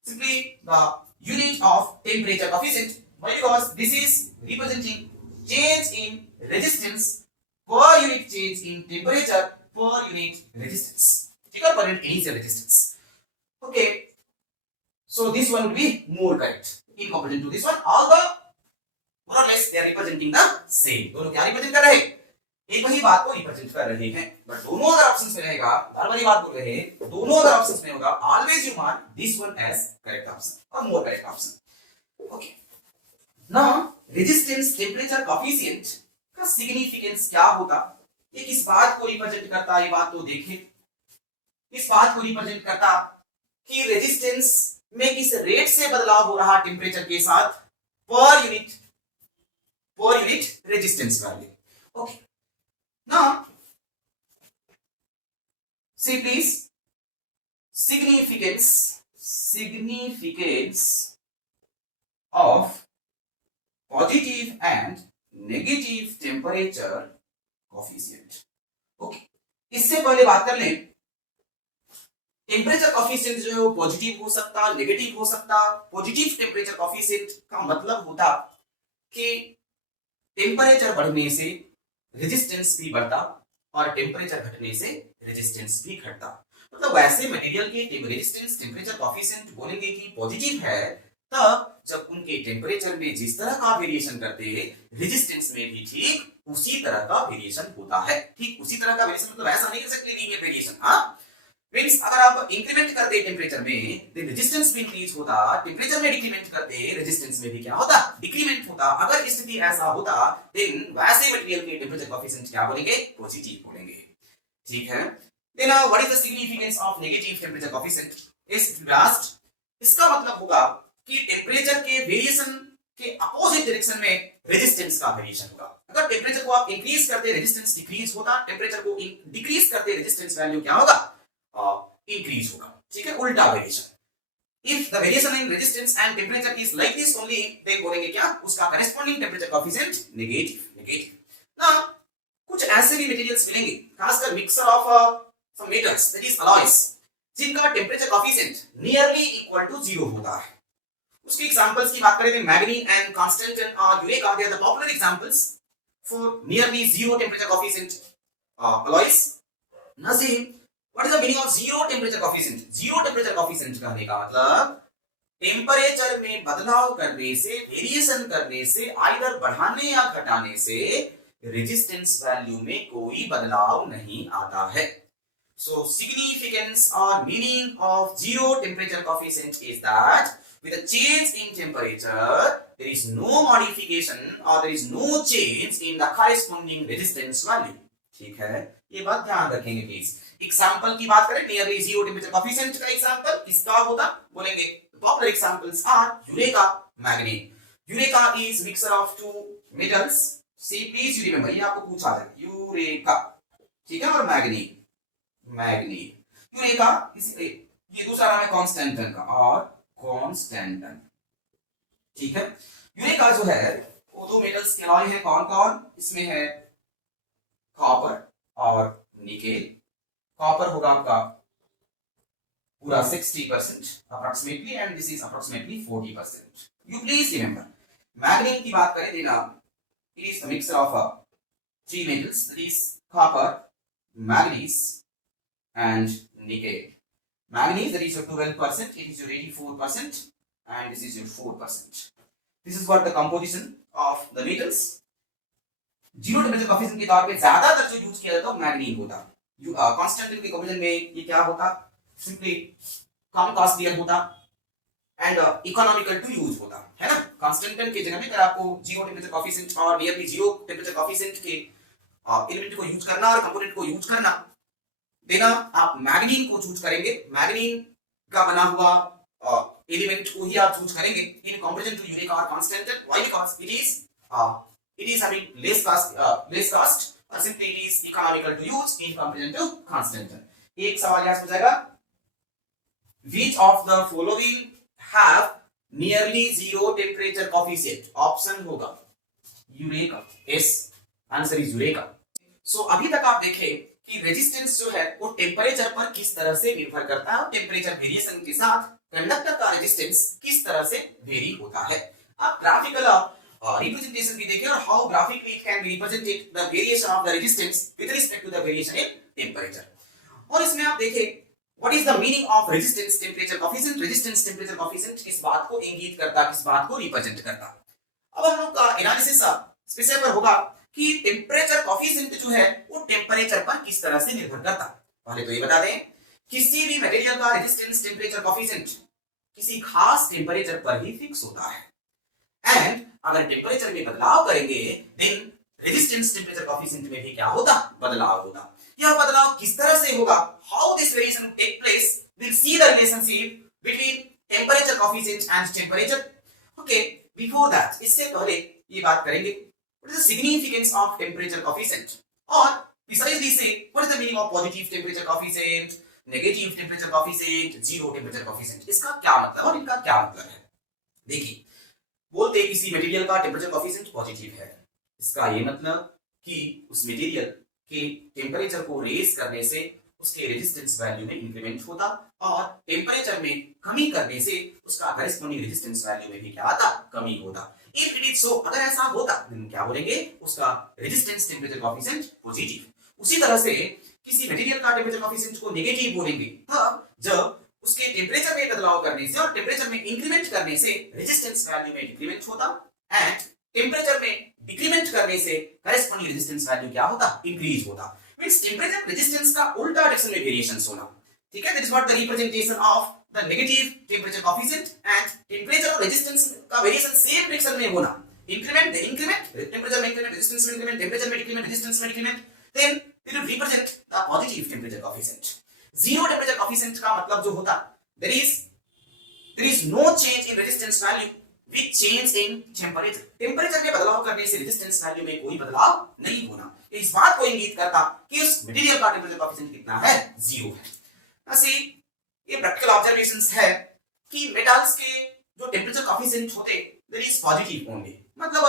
simply the unit of temperature coefficient. Why? Because this is representing change in resistance per unit change in temperature per unit resistance. ठीक है, per unit initial resistance. Okay, so this one will be more correct in comparison to this one. All the more or less they are representing the same. दोनों क्या रिप्रेजेंट कर रहे हैं, एक वही बात को रिप्रेजेंट कर रहे हैं. बट दोनों अगर ऑप्शंस में रहेगा, हर वाली बात बोल रहे हैं, दोनों अगर ऑप्शंस में होगा, always you mark this one as correct option और more correct option. Okay, now resistance temperature coefficient का सिग्निफिकेंस क्या होता, ये किस बात को रिप्रेजेंट करता है, ये बात तो देखें. इस बात को रिप्रेजेंट करता कि रेजिस्टेंस में किस रेट से बदलाव हो रहा टेंपरेचर के साथ पर unit resistance value. Okay, now see please significance of positive and negative temperature coefficient. Okay, इससे पहले बात कर लें, टेम्परेचर कोएफिशिएंट जो है वो पॉजिटिव हो सकता, नेगेटिव हो सकता. पॉजिटिव टेम्परेचर कोएफिशिएंट का मतलब होता कि टेम्परेचर बढ़ने से रेजिस्टेंस भी बढ़ता और टेम्परेचर घटने से रेजिस्टेंस भी घटता. मतलब वैसे मटेरियल के रेजिस्टेंस टेम्परेचर कोएफिशिएंट बोलेंगे कि पॉजिटिव है तब जब उनके टेम्परेचर में जिस तरह का वेरिएशन करते हैं रेजिस्टेंस में भी ठीक उसी तरह का वेरिएशन होता है. ठीक उसी तरह का वेरिएशन मतलब ऐसा नहीं कर सकते लीनियर वेरिएशन. हाँ, मींस अगर आप इंक्रीमेंट करते टेम्परेचर में देन रेजिस्टेंस भी इंक्रीज होता, टेम्परेचर में डिक्रीमेंट करते रेजिस्टेंस में भी क्या होता, डिक्रीमेंट होता. अगर स्थिति ऐसा होता देन वैसे मटेरियल के टेम्परेचर कोएफिशिएंट क्या बोलेंगे, पॉजिटिव बोलेंगे. ठीक है, then what is the significance of negative temperature coefficient is last. इसका मतलब होगा कि टेम्परेचर के वेरिएशन के अपोजिट डायरेक्शन में रेजिस्टेंस का वेरिएशन होगा. अगर टेम्परेचर को आप इंक्रीज करते रेजिस्टेंस डिक्रीज होता, टेम्परेचर को डिक्रीज करते रेजिस्टेंस वैल्यू क्या होगा, इंक्रीज होगा. ठीक है, उल्टा variation. If the variation in resistance and temperature is like this only, then बोलेंगे क्या, उसका करेस्पॉन्डिंग टेम्परेचर कोएफिशिएंट नेगेटिव. ना कुछ ऐसे भी मटेरियल्स मिलेंगे, खासकर mixture of some metals that is alloys, जिनका temperature coefficient nearly equal to 0 होता है. उसके एग्जांपल्स की बात करें तो मैग्नी एंड कांस्टेंटाइन और eureka, they are the popular examples for nearly zero temperature coefficient alloys. Nazim, what is the meaning of zero temperature coefficient? Zero temperature coefficient कहने का मतलब टेम्परेचर में बदलाव करने से, वेरिएशन करने से, आइदर बढ़ाने या घटाने से रेजिस्टेंस वैल्यू में कोई बदलाव नहीं आता है. So significance or meaning of zero temperature coefficient is that with a change in temperature there is no modification or there is no change in the corresponding resistance value. ठीक है, ये बात ध्यान रखेंगे प्लीज. एग्जांपल की बात करें, नियरली जीरो टेम्परेचर कोएफिशिएंट का एग्जांपल किसका होता बोलेंगे. Popular examples are eureka, manganese. Eureka is mixture of two metals. See please you remember, ये आपको पूछा है. यूरेका, ठीक है, और मैग्नीज. मैग्नीज यूरेका, ये दूसरा नाम है कांस्टेंटन का, और कांस्टेंटन. ठीक है, यूरेका जो है वो दो मेटल्स के अलॉय है. कौन कौन? इसमें है कॉपर और निकेल. कॉपर होगा आपका पूरा 60% approximately, and this is approximately 40%. You please remember, manganese की बात करें देना, it is the mixture of three metals, that is copper, manganese and nickel. Manganese, that is your 12%, it is your 84%, and this is your 4%. This is what the composition of the metals. Zero temperature coefficient के तौर पे ज्यादातर जो यूज किया जाता है मैग्नीज होता. कांस्टेंट के कंपैरिजन में ये क्या होता, सिंपली कम कॉस्टलियर होता एंड इकोनॉमिकल टू यूज होता है ना. कांस्टेंट के जगह में अगर आपको जीरो टेम्परेचर कोएफिशिएंट और नियरली जीरो टेम्परेचर कोएफिशिएंट के एलिमेंट को यूज करना और कंपोनेंट को यूज करना देना, आप मैग्नीज को चूज करेंगे. मैग्नीज का बना हुआ एलिमेंट को ही आप चूज करेंगे इन कंपैरिजन टू यूरेका और constantan. Why? Because it is having less cost or simply it is economical to use in comparison to constantan. एक सवाल यहाँ हो जाएगा, which of the following have nearly zero temperature coefficient? Option होगा Eureka. yes, answer is Eureka. So अभी तक आप देखें कि रेजिस्टेंस जो है वो टेम्परेचर पर किस तरह से निर्भर करता है, और टेम्परेचर वेरिएशन के साथ कंडक्टर का रेजिस्टेंस किस तरह से वेरी होता है. आप ग्राफिकल रिप्रेजेंटेशन भी देखें, और how graphically it can be represented the variation of the resistance with respect to the variation in temperature. और इसमें आप देखें what is the meaning of resistance temperature coefficient. Resistance temperature coefficient किस बात को इंगित करता, किस बात को रिप्रेजेंट करता. अब हम लोग का एनालिसिस इस विषय पर होगा कि टेम्परेचर कोएफिशिएंट जो है वो टेम्परेचर पर किस तरह से निर्भर करता. पहले तो ये बता दें, किसी भी मटेरियल का रेजिस्टेंस टेम्परेचर कोएफिशिएंट किसी खास टेम्परेचर पर ही फिक्स होता है, एंड अगर टेम्परेचर में बदलाव करेंगे देन रेजिस्टेंस टेम्परेचर कोएफिशिएंट में भी क्या होता, बदलाव होता. यह बदलाव किस तरह से होगा, how this variation take place, will see the relationship between temperature coefficient and temperature. Okay, before that, इससे पहले ये बात करेंगे what is the significance of temperature coefficient, or precisely say what is the meaning of positive temperature coefficient, negative temperature coefficient, zero temperature coefficient. इसका क्या मतलब और इनका क्या मतलब है. देखिए, बोलते हैं किसी मटेरियल का टेम्परेचर कोएफिशिएंट पॉजिटिव है, इसका ये मतलब कि उस मटेरियल के टेम्परेचर को रेज करने से उसके रेजिस्टेंस वैल्यू में इंक्रीमेंट होता, और टेम्परेचर में कमी करने से उसका करेस्पॉन्डिंग रेजिस्टेंस वैल्यू में भी क्या आता, कमी होता. If it is so, अगर ऐसा होता then क्या बोलेंगे, उसका रेजिस्टेंस टेम्परेचर कोएफिशिएंट पॉजिटिव. उसी तरह से किसी मटेरियल का टेम्परेचर कोएफिशिएंट को नेगेटिव बोलेंगे तब जब उसके टेम्परेचर में बदलाव करने से और टेम्परेचर में इंक्रीमेंट करने से रेजिस्टेंस वैल्यू में डिक्रीमेंट होता, एंड टेम्परेचर में डिक्रीमेंट करने से करेस्पॉन्डिंग रेजिस्टेंस वैल्यू क्या होता, इंक्रीज होता. मींस टेम्परेचर रेजिस्टेंस का उल्टा डायरेक्शन में वेरिएशंस होना. ठीक है, that is what the representation of the negative temperature coefficient, and temperature और resistance का variation same direction में होना. Increment, then increment, temperature में increment, resistance में increment, temperature में decrement, resistance में decrement, then it will represent the positive temperature coefficient. Zero temperature coefficient का मतलब जो होता, there is no change in resistance value with change in temperature. Temperature में बदलाव करने से resistance value में कोई बदलाव नहीं होना. इस बात को इंगित करता कि उस मटेरियल का temperature coefficient कितना है, जीरो है. ऐसे ये प्रैक्टिकल ऑब्जर्वेशंस है कि मेटल्स के जो टेम्परेचर कोएफिशिएंट होते देयर इज पॉजिटिव ओनली. मतलब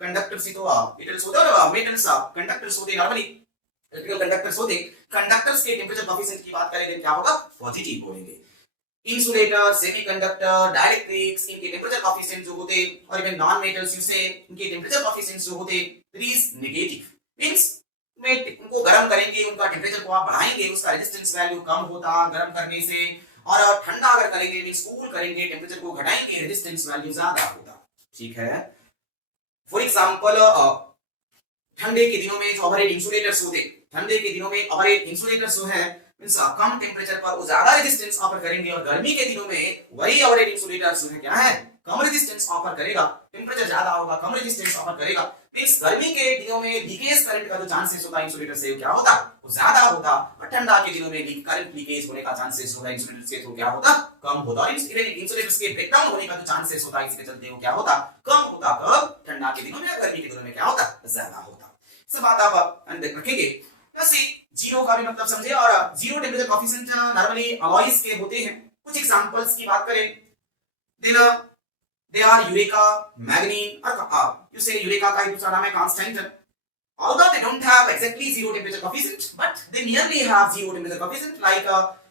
कंडक्टर्स ही तो मेटल्स होते और मेटल्स कंडक्टर्स होते, नॉर्मली इलेक्ट्रिकल कंडक्टर्स होते. कंडक्टर्स के टेम्परेचर कोएफिशिएंट की बात करेंगे क्या होगा, पॉजिटिव बोलेंगे. इंसुलेटर, सेमीकंडक्टर, डाइलेक्ट्रिक्स, इनके टेम्परेचर कोफिशिएंट जो होते, और इवन नॉन मेटल्स यूज से इनके टेम्परेचर कोफिशिएंट्स जो होते, इट इज नेगेटिव। मींस में उनको गर्म करेंगे, उनका टेम्परेचर को आप बढ़ाएंगे, उसका रेजिस्टेंस वैल्यू कम होता गर्म करने से, और ठंडा अगर करेंगे मींस कूल करेंगे, टेम्परेचर को घटाएंगे, रेजिस्टेंस वैल्यू ज्यादा होता। ठीक है। फॉर एग्जांपल ठंडे के दिनों में जो ओवरहेड इंसुलेटर्स होते, ठंडे के दिनों में ओवरहेड इंसुलेटर्स जो है मींस कम टेम्परेचर पर वो ज्यादा रेजिस्टेंस ऑफर करेंगे, और गर्मी के दिनों में वही ओवरहेड इंसुलेटर्स जो है क्या है, कम रेजिस्टेंस ऑफर करेगा, टेम्परेचर ज्यादा होगा, कम रेजिस्टेंस ऑफर करेगा। मींस गर्मी के दिनों में लीकेज करंट का जो चांसेस होता है इंसुलेटर से क्या होता, वो ज्यादा होता, और ठंडा के दिनों में करंट लीकेज होने का चांसेस होता है इंसुलेटर से तो क्या होता, कम होता। और इवन इंसुलेटर्स के ब्रेकडाउन होने का जो चांसेस होता है इसके चलते वो क्या होता, कम होता। कब, ठंडा के दिनों में, गर्मी के दिनों में क्या होता, ज्यादा होता। इस बात आप रखेंगे। वैसे जीरो का भी मतलब समझे, और zero temperature coefficient normally alloys के होते हैं। कुछ एग्जांपल्स की बात करें, देन they are यूरेका, मैग्नीन, और you say यूरेका का दूसरा नाम है constantan. Although they don't have exactly zero temperature coefficient, but they nearly have zero temperature coefficient, like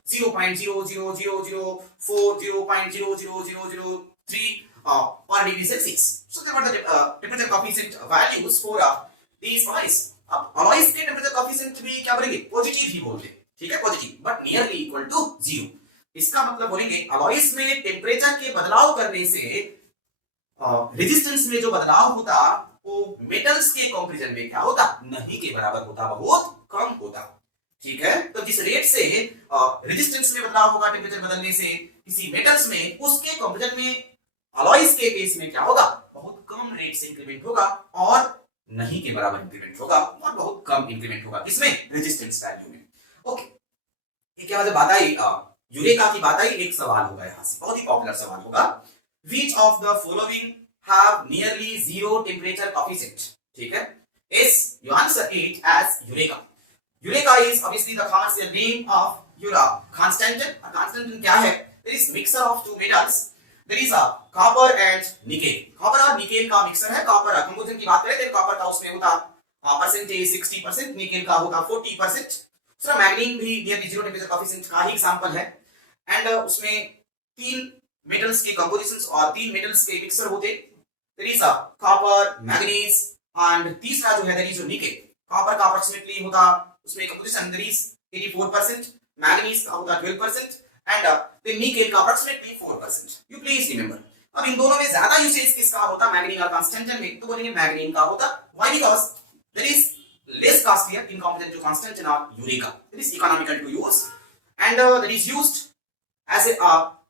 0.00004, 0.00003 per degree Celsius. So they were the temperature coefficient values for these alloys. अब alloys के temperature coefficient भी क्या बोलेंगे, पॉजिटिव ही बोलते हैं, ठीक है, positive, but nearly equal to zero। इसका मतलब बोलेंगे alloys में टेम्परेचर के बदलाव करने से रेजिस्टेंस में जो बदलाव होता वो मेटल्स के कंपैरिजन में क्या होता, नहीं के बराबर होता, बहुत कम होता। ठीक है। तो जिस रेट से रेजिस्टेंस में बदलाव होगा टेम्परेचर बदलने से किसी मेटल्स में, उसके कंपैरिजन में अलॉयज के केस में क्या होगा, बहुत कम रेट से इंक्रीमेंट होगा, और नहीं के बराबर इंक्रीमेंट होगा, और बहुत कम इंक्रीमेंट होगा किसमें, रेजिस्टेंस वैल्यू में। ओके, ये क्या बात आई, यूरेका की बात आई। एक सवाल होगा यहां से, बहुत ही पॉपुलर सवाल होगा, Which of the following have nearly zero temperature coefficient? ठीक है, is you answer it as Eureka. Eureka is obviously the commercial name of Eura. Constantan, a constantan क्या है? There is mixture of two metals. There is a copper and nickel. Copper और nickel का मिक्सर है। copper कंपोजिशन की बात करें तो copper का उसमें होता परसेंटेज 60%, nickel का होता 40%। दूसरा मैग्नीन भी nearly zero temperature coefficient का ही एग्जांपल है, एंड उसमें तीन मेटल्स के कंपोजिशंस और तीन मेटल्स के मिक्सर होते, there is copper, manganese, and तीसरा जो है दैट इज निकेल। कॉपर का अप्रोक्सीमेटली होता उसमें कंपोजिशन देयर इज 84%, मैंगनीज का होता 12%, एंड द निकेल का अप्रोक्सीमेटली 4%। You please remember. अब इन दोनों में ज्यादा यूसेज किसका होता, मैंगनीज और कांस्टेंटन में, तो बोलेंगे मैंगनीज का होता। Why? Because there is less costlier in comparison to constantan और Eureka, there is economical to use, and that is used as a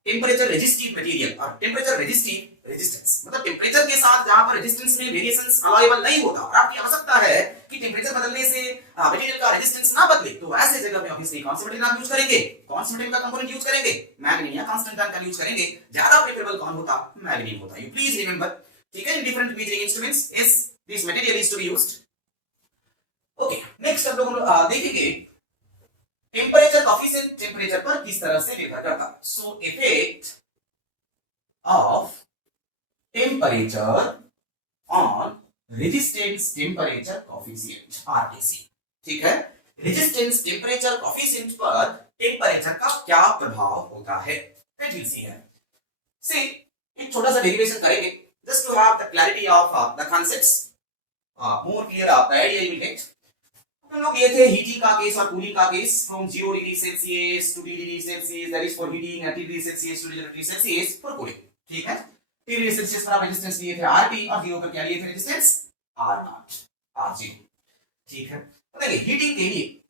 temperature resistive material. और टेम्परेचर रेजिस्टिव रेजिस्टेंस मतलब टेम्परेचर के साथ जहां पर रेजिस्टेंस में वेरिएशंस अलाउएबल नहीं होता, और आपकी आवश्यकता है कि टेम्परेचर बदलने से मटेरियल का रेजिस्टेंस ना बदले, तो ऐसे जगह में ऑब्वियसली कौन सा मटेरियल आप यूज करेंगे, कौन सा मटेरियल का कंपोनेंट यूज करेंगे, मैग्नीज या कांस्टेंटन का यूज करेंगे। ज्यादा प्रेफरेबल कौन होता, मैग्नीज होता। You please remember. ठीक है, in different measuring instruments is this material is to be used. Okay, next हम लोग देखेंगे टेम्परेचर कोफिशिएंट टेम्परेचर पर किस तरह से निर्भर करता। So effect of temperature on resistance temperature coefficient, RTC. ठीक है, रेजिस्टेंस टेम्परेचर कोफिशिएंट पर टेम्परेचर का क्या प्रभाव होता है, लेट्स सी है। सी एक छोटा सा डेरिवेशन करेंगे just to have the clarity of the concepts, more clear the idea you will get. हम लोग ये थे हीटिंग का केस और कूलिंग का case, from 0 degree Celsius to 2 degree Celsius, that is for heating, at 2 degree Celsius to 0 degree Celsius for cooling. ठीक है, 2 डिग्री सेल्सियस पर आप रेजिस्टेंस लिए थे आरटी, और 0 पर क्या लिए थे रेजिस्टेंस आर नॉट, आर0। ठीक है, तो देखिए हीटिंग के लिए,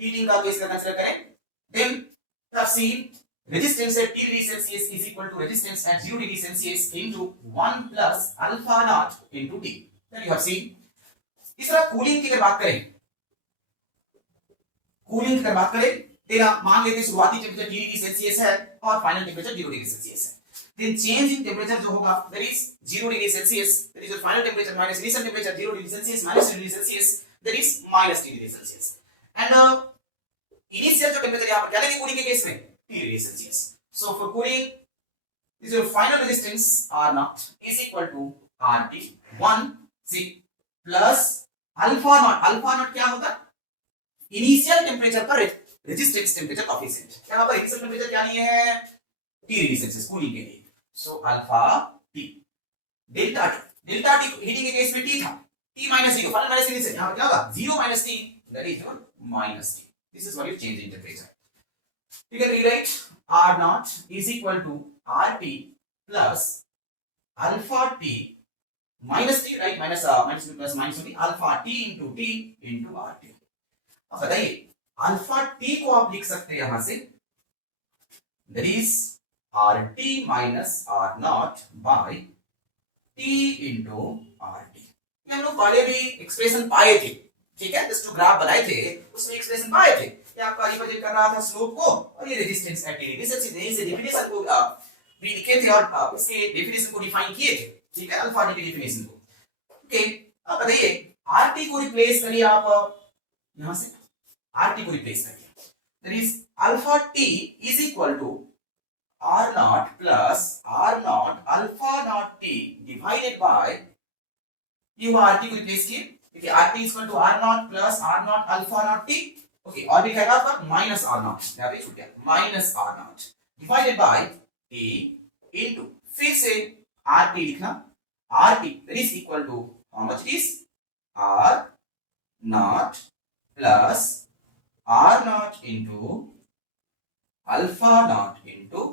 हीटिंग का केस का कंसीडर करें, then we have seen resistance at 2 degree Celsius is equal to resistance at 0 degree Celsius into 1 plus alpha naught into T, that you have seen. इस तरह कूलिंग की अगर बात करें, कूलिंग की बात करें, तेरा मान लेते शुरुआती टेंपरेचर 2 डिग्री सेल्सियस है और फाइनल टेंपरेचर 0 डिग्री सेल्सियस है। देन चेंज इन टेंपरेचर जो होगा that is 0 degree Celsius, that is your final temperature minus initial temperature 0 degree Celsius minus 2 degree Celsius, that is minus 3 degree Celsius. And initial जो टेंपरेचर यहां पर क्या लेंगे कूलिंग के केस में 2 degree Celsius. So for cooling is your final resistance R naught is equal to RT 1 C plus alpha naught। alpha naught क्या होता है, इनिशियल टेंपरेचर पर रेजिस्टेंस टेम्परेचर कोफिशिएंट। यहां पर इनिशियल टेंपरेचर क्या लिए है टी डिग्री सेल्सियस कूलिंग के लिए। सो alpha T delta T heating के केस में टी था, T minus zero, final minus initial, यहां पर क्या होगा zero minus T, that is your minus T. This is what you change in temperature. You can rewrite R naught is equal to RT plus alpha T minus T, right? Minus plus minus होगी alpha T into RT। अब बताइए अल्फा T को आप लिख सकते हैं यहां से, that is RT minus R naught by T into RT। ये हम लोग पहले भी एक्सप्रेशन पाए थे, ठीक है, जस्ट जो ग्राफ बनाए थे उसमें एक्सप्रेशन पाए थे। ये आपका रिप्रेजेंट कर रहा था स्लोप को और ये resistance at T degree Celsius. यहीं से डेफिनेशन को भी लिखे थे और इसके डेफिनेशन को डिफाइन किए थे, ठीक है, अल्फा टी की डेफिनेशन को। ओके, अब बताइए आरटी को रिप्लेस करिए आप, यहां से आरटी को रिप्लेस करिए, that is alpha T is equal to R naught plus R naught alpha naught T divided by, ये हुआ आरटी को रिप्लेस किए, ठीक है, RT is equal to R naught plus R naught alpha naught T. Okay, और भी रहेगा आपका माइनस आर नॉट, यहां पे छूट गया, minus R naught divided by T into, फिर से आर टी लिखना, R T that is equal to how much it is R naught plus R naught into alpha naught into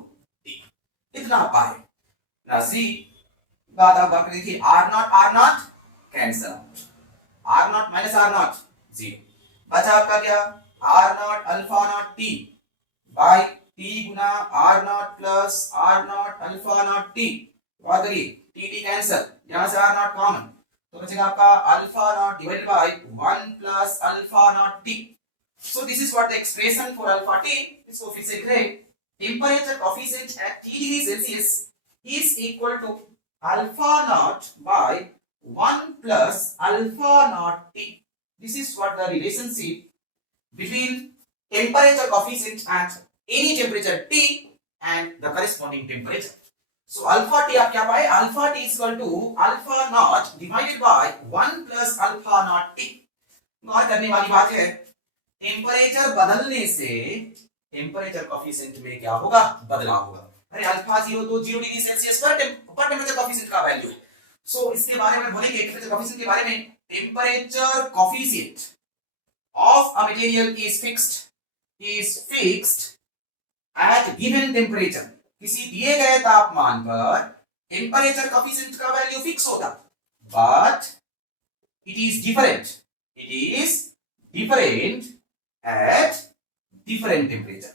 T. इतना पाए ना सी बात आप बात देखिए, R naught cancel, R naught minus R naught zero, बचा आपका क्या R naught alpha naught T by T गुना R naught plus R naught alpha naught T. बात करिए टी टी कैंसल, यहां से आर नॉट कॉमन, तो बचेगा आपका alpha naught divided by 1 plus alpha naught T. So this is what the expression for alpha T. इसको फिर से लिख रहे, temperature coefficient at T degree Celsius is equal to alpha naught by 1 plus alpha naught t. This is what the relationship between temperature coefficient at any temperature t and the corresponding temperature. So alpha t आप क्या पाए, alpha t is equal to alpha naught divided by 1 plus alpha naught t। गौर करने वाली बात है, टेम्परेचर बदलने से टेम्परेचर कोएफिशिएंट में क्या होगा, बदलाव होगा। अरे अल्फा 0 तो 0 डिग्री सेल्सियस पर टेम्परेचर कोएफिशिएंट का वैल्यू है। सो इसके बारे में बोलेंगे, टेम्परेचर कोएफिशिएंट के बारे में, temperature coefficient of a material is fixed at given temperature. किसी दिए गए तापमान पर टेम्परेचर कोएफिशिएंट का वैल्यू फिक्स होता, but it is different at different temperature.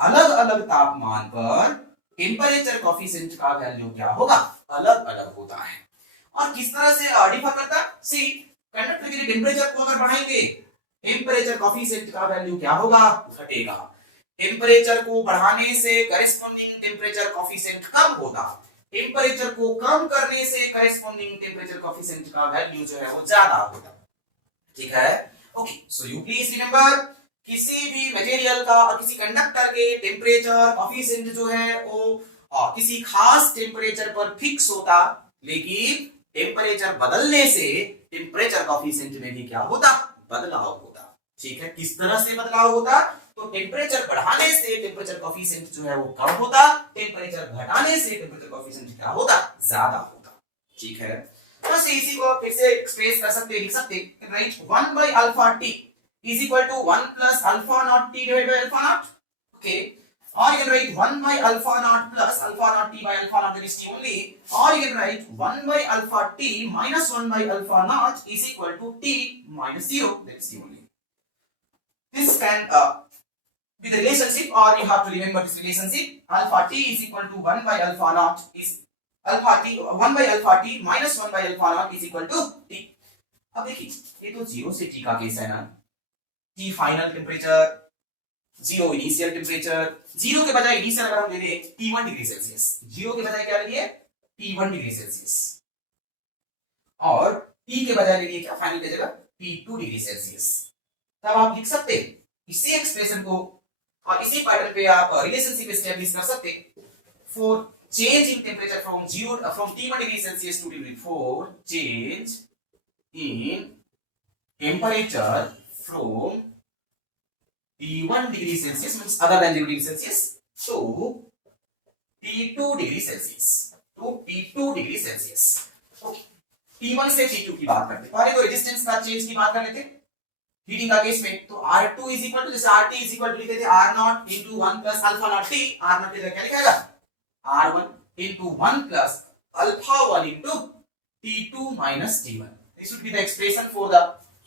अलग अलग तापमान पर टेम्परेचर कोएफिशिएंट का वैल्यू क्या होगा, अलग अलग होता है। और किस तरह से डिफर करता है, सी कंडक्टर के लिए टेम्परेचर को अगर बढ़ाएंगे टेम्परेचर कोएफिशिएंट का वैल्यू क्या होगा, घटेगा। टेम्परेचर को बढ़ाने से करेस्पॉन्डिंग टेम्परेचर कोएफिशिएंट कम होता, टेम्परेचर को कम करने से करेस्पॉन्डिंग टेम्परेचर कोएफिशिएंट का वैल्यू जो है वो ज्यादा होता, ठीक है। Okay, so you please remember, किसी भी मटेरियल का और किसी कंडक्टर के टेम्परेचर कोएफिशिएंट जो है वो किसी खास टेम्परेचर पर फिक्स होता, लेकिन टेम्परेचर बदलने से टेम्परेचर कोएफिशिएंट में भी क्या होता, बदलाव होता, ठीक है। किस तरह से बदलाव होता, तो टेम्परेचर बढ़ाने से टेम्परेचर कोएफिशिएंट जो है वो कम होता, टेम्परेचर घटाने से टेम्परेचर कोएफिशिएंट क्या होता, ज्यादा होता, ठीक है। तो इसी को फिर से एक्सप्रेस कर सकते, लिख सकते, right 1 by alpha t is equal to 1 plus alpha naught t divided by alpha naught, okay, or you can write 1 by alpha naught plus alpha naught t by alpha naught, that is t only, or you can write 1 by alpha t minus 1 by alpha naught is equal to t minus 0, that is t only. This can be the relationship, or you have to remember this relationship, alpha t is equal to 1 by alpha naught is alpha t 1 by alpha t minus 1 by alpha naught is equal to t। अब देखिए ये तो 0 से t का केस है ना, t final temperature, 0 initial temperature, 0 के बजाय इनिशियल अगर हम ले लें T1 डिग्री सेल्सियस, 0 के बजाय क्या ले लिए T1 डिग्री सेल्सियस, और T के बजाय ले लिए क्या फाइनल की जगह T2 डिग्री सेल्सियस, तब आप लिख सकते इसी एक्सप्रेशन को और इसी पैटर्न पे आप रिलेशनशिप एस्टैब्लिश कर सकते for change in temperature from T1 degree Celsius to T2, for change in temperature from T1 degree Celsius means other than 0 degree Celsius to T2 degree Celsius to T2 degree Celsius. Okay, T1 से T2 की बात करते हैं। पहले तो रेजिस्टेंस का चेंज की बात कर लेते हैं हीटिंग का केस में। तो R2 इज इक्वल टू, जैसे RT इज इक्वल टू लिखते थे R0 into 1 plus alpha naught T। R0 की जगह क्या लिखा जाएगा, R1 into 1 plus alpha 1 into T2 minus T1। This would be the expression for the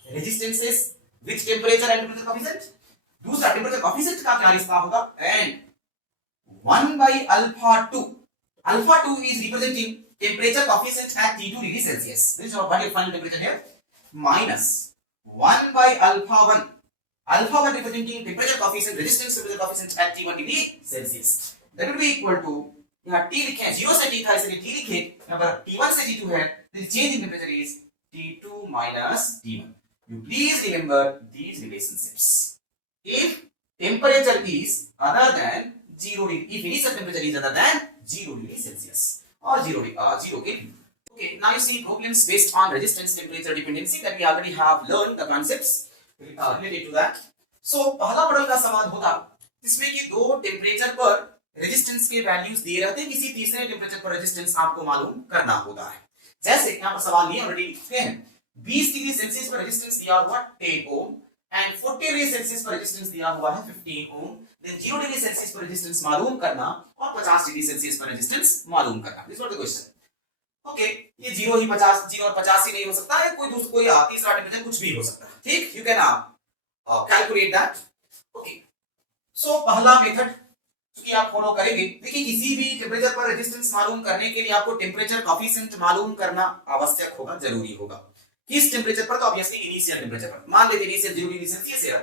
resistances with temperature and temperature coefficient। दूसरा टेम्परेचर कोएफिशिएंट का क्या रिश्ता होगा, and 1 by alpha 2। alpha 2 is representing temperature coefficient at T2 degree Celsius। This is what your final temperature here, minus 1 by alpha 1। alpha 1 representing temperature coefficient, resistance temperature coefficient at T1 degree Celsius। That will be equal to, यहाँ T लिखे हैं, 0 से T था इसलिए T लिखे, यहाँ पर T1 से T2 है, the change in temperature is T2 minus T1। You please remember these relationships। If temperature is other than 0 degree, if initial temperature is other than 0 degree Celsius or 0 Kelvin। Okay, now you see problems based on resistance temperature dependency that we already have learned the concepts related to that। So पहला मॉडल का सवाल होता जिसमें कि दो टेम्परेचर पर रेजिस्टेंस के वैल्यूज दिए रहते हैं, किसी तीसरे टेम्परेचर पर रेजिस्टेंस आपको मालूम करना होता है। जैसे यहाँ पर सवाल ये ऑलरेडी लिखते हैं, 20 डिग्री सेल्सियस पर रेजिस्टेंस दिया हुआ 10 ओम एंड 40 डिग्री सेल्सियस पर रेजिस्टेंस दिया हुआ है 15 ओम। देन 0 डिग्री सेल्सियस पर रेजिस्टेंस मालूम करना और 50 डिग्री सेल्सियस पर रेजिस्टेंस मालूम करना। This was the question. Okay, ये 0 ही 50, 0 और 50 ही नहीं हो सकता है, कोई दूसरा कोई तीसरा टेम्परेचर कुछ भी हो सकता है। ठीक, you can calculate that. Okay, so पहला मेथड कि आप फॉलो करेंगे, देखिए किसी भी टेम्परेचर पर रेजिस्टेंस मालूम करने के लिए आपको टेम्परेचर कोएफिशिएंट मालूम करना आवश्यक होगा, जरूरी होगा। किस टेम्परेचर पर, तो ऑब्वियसली इनिशियल टेम्परेचर पर। मान लेते इनिशियल 0 डिग्री सेल्सियस है,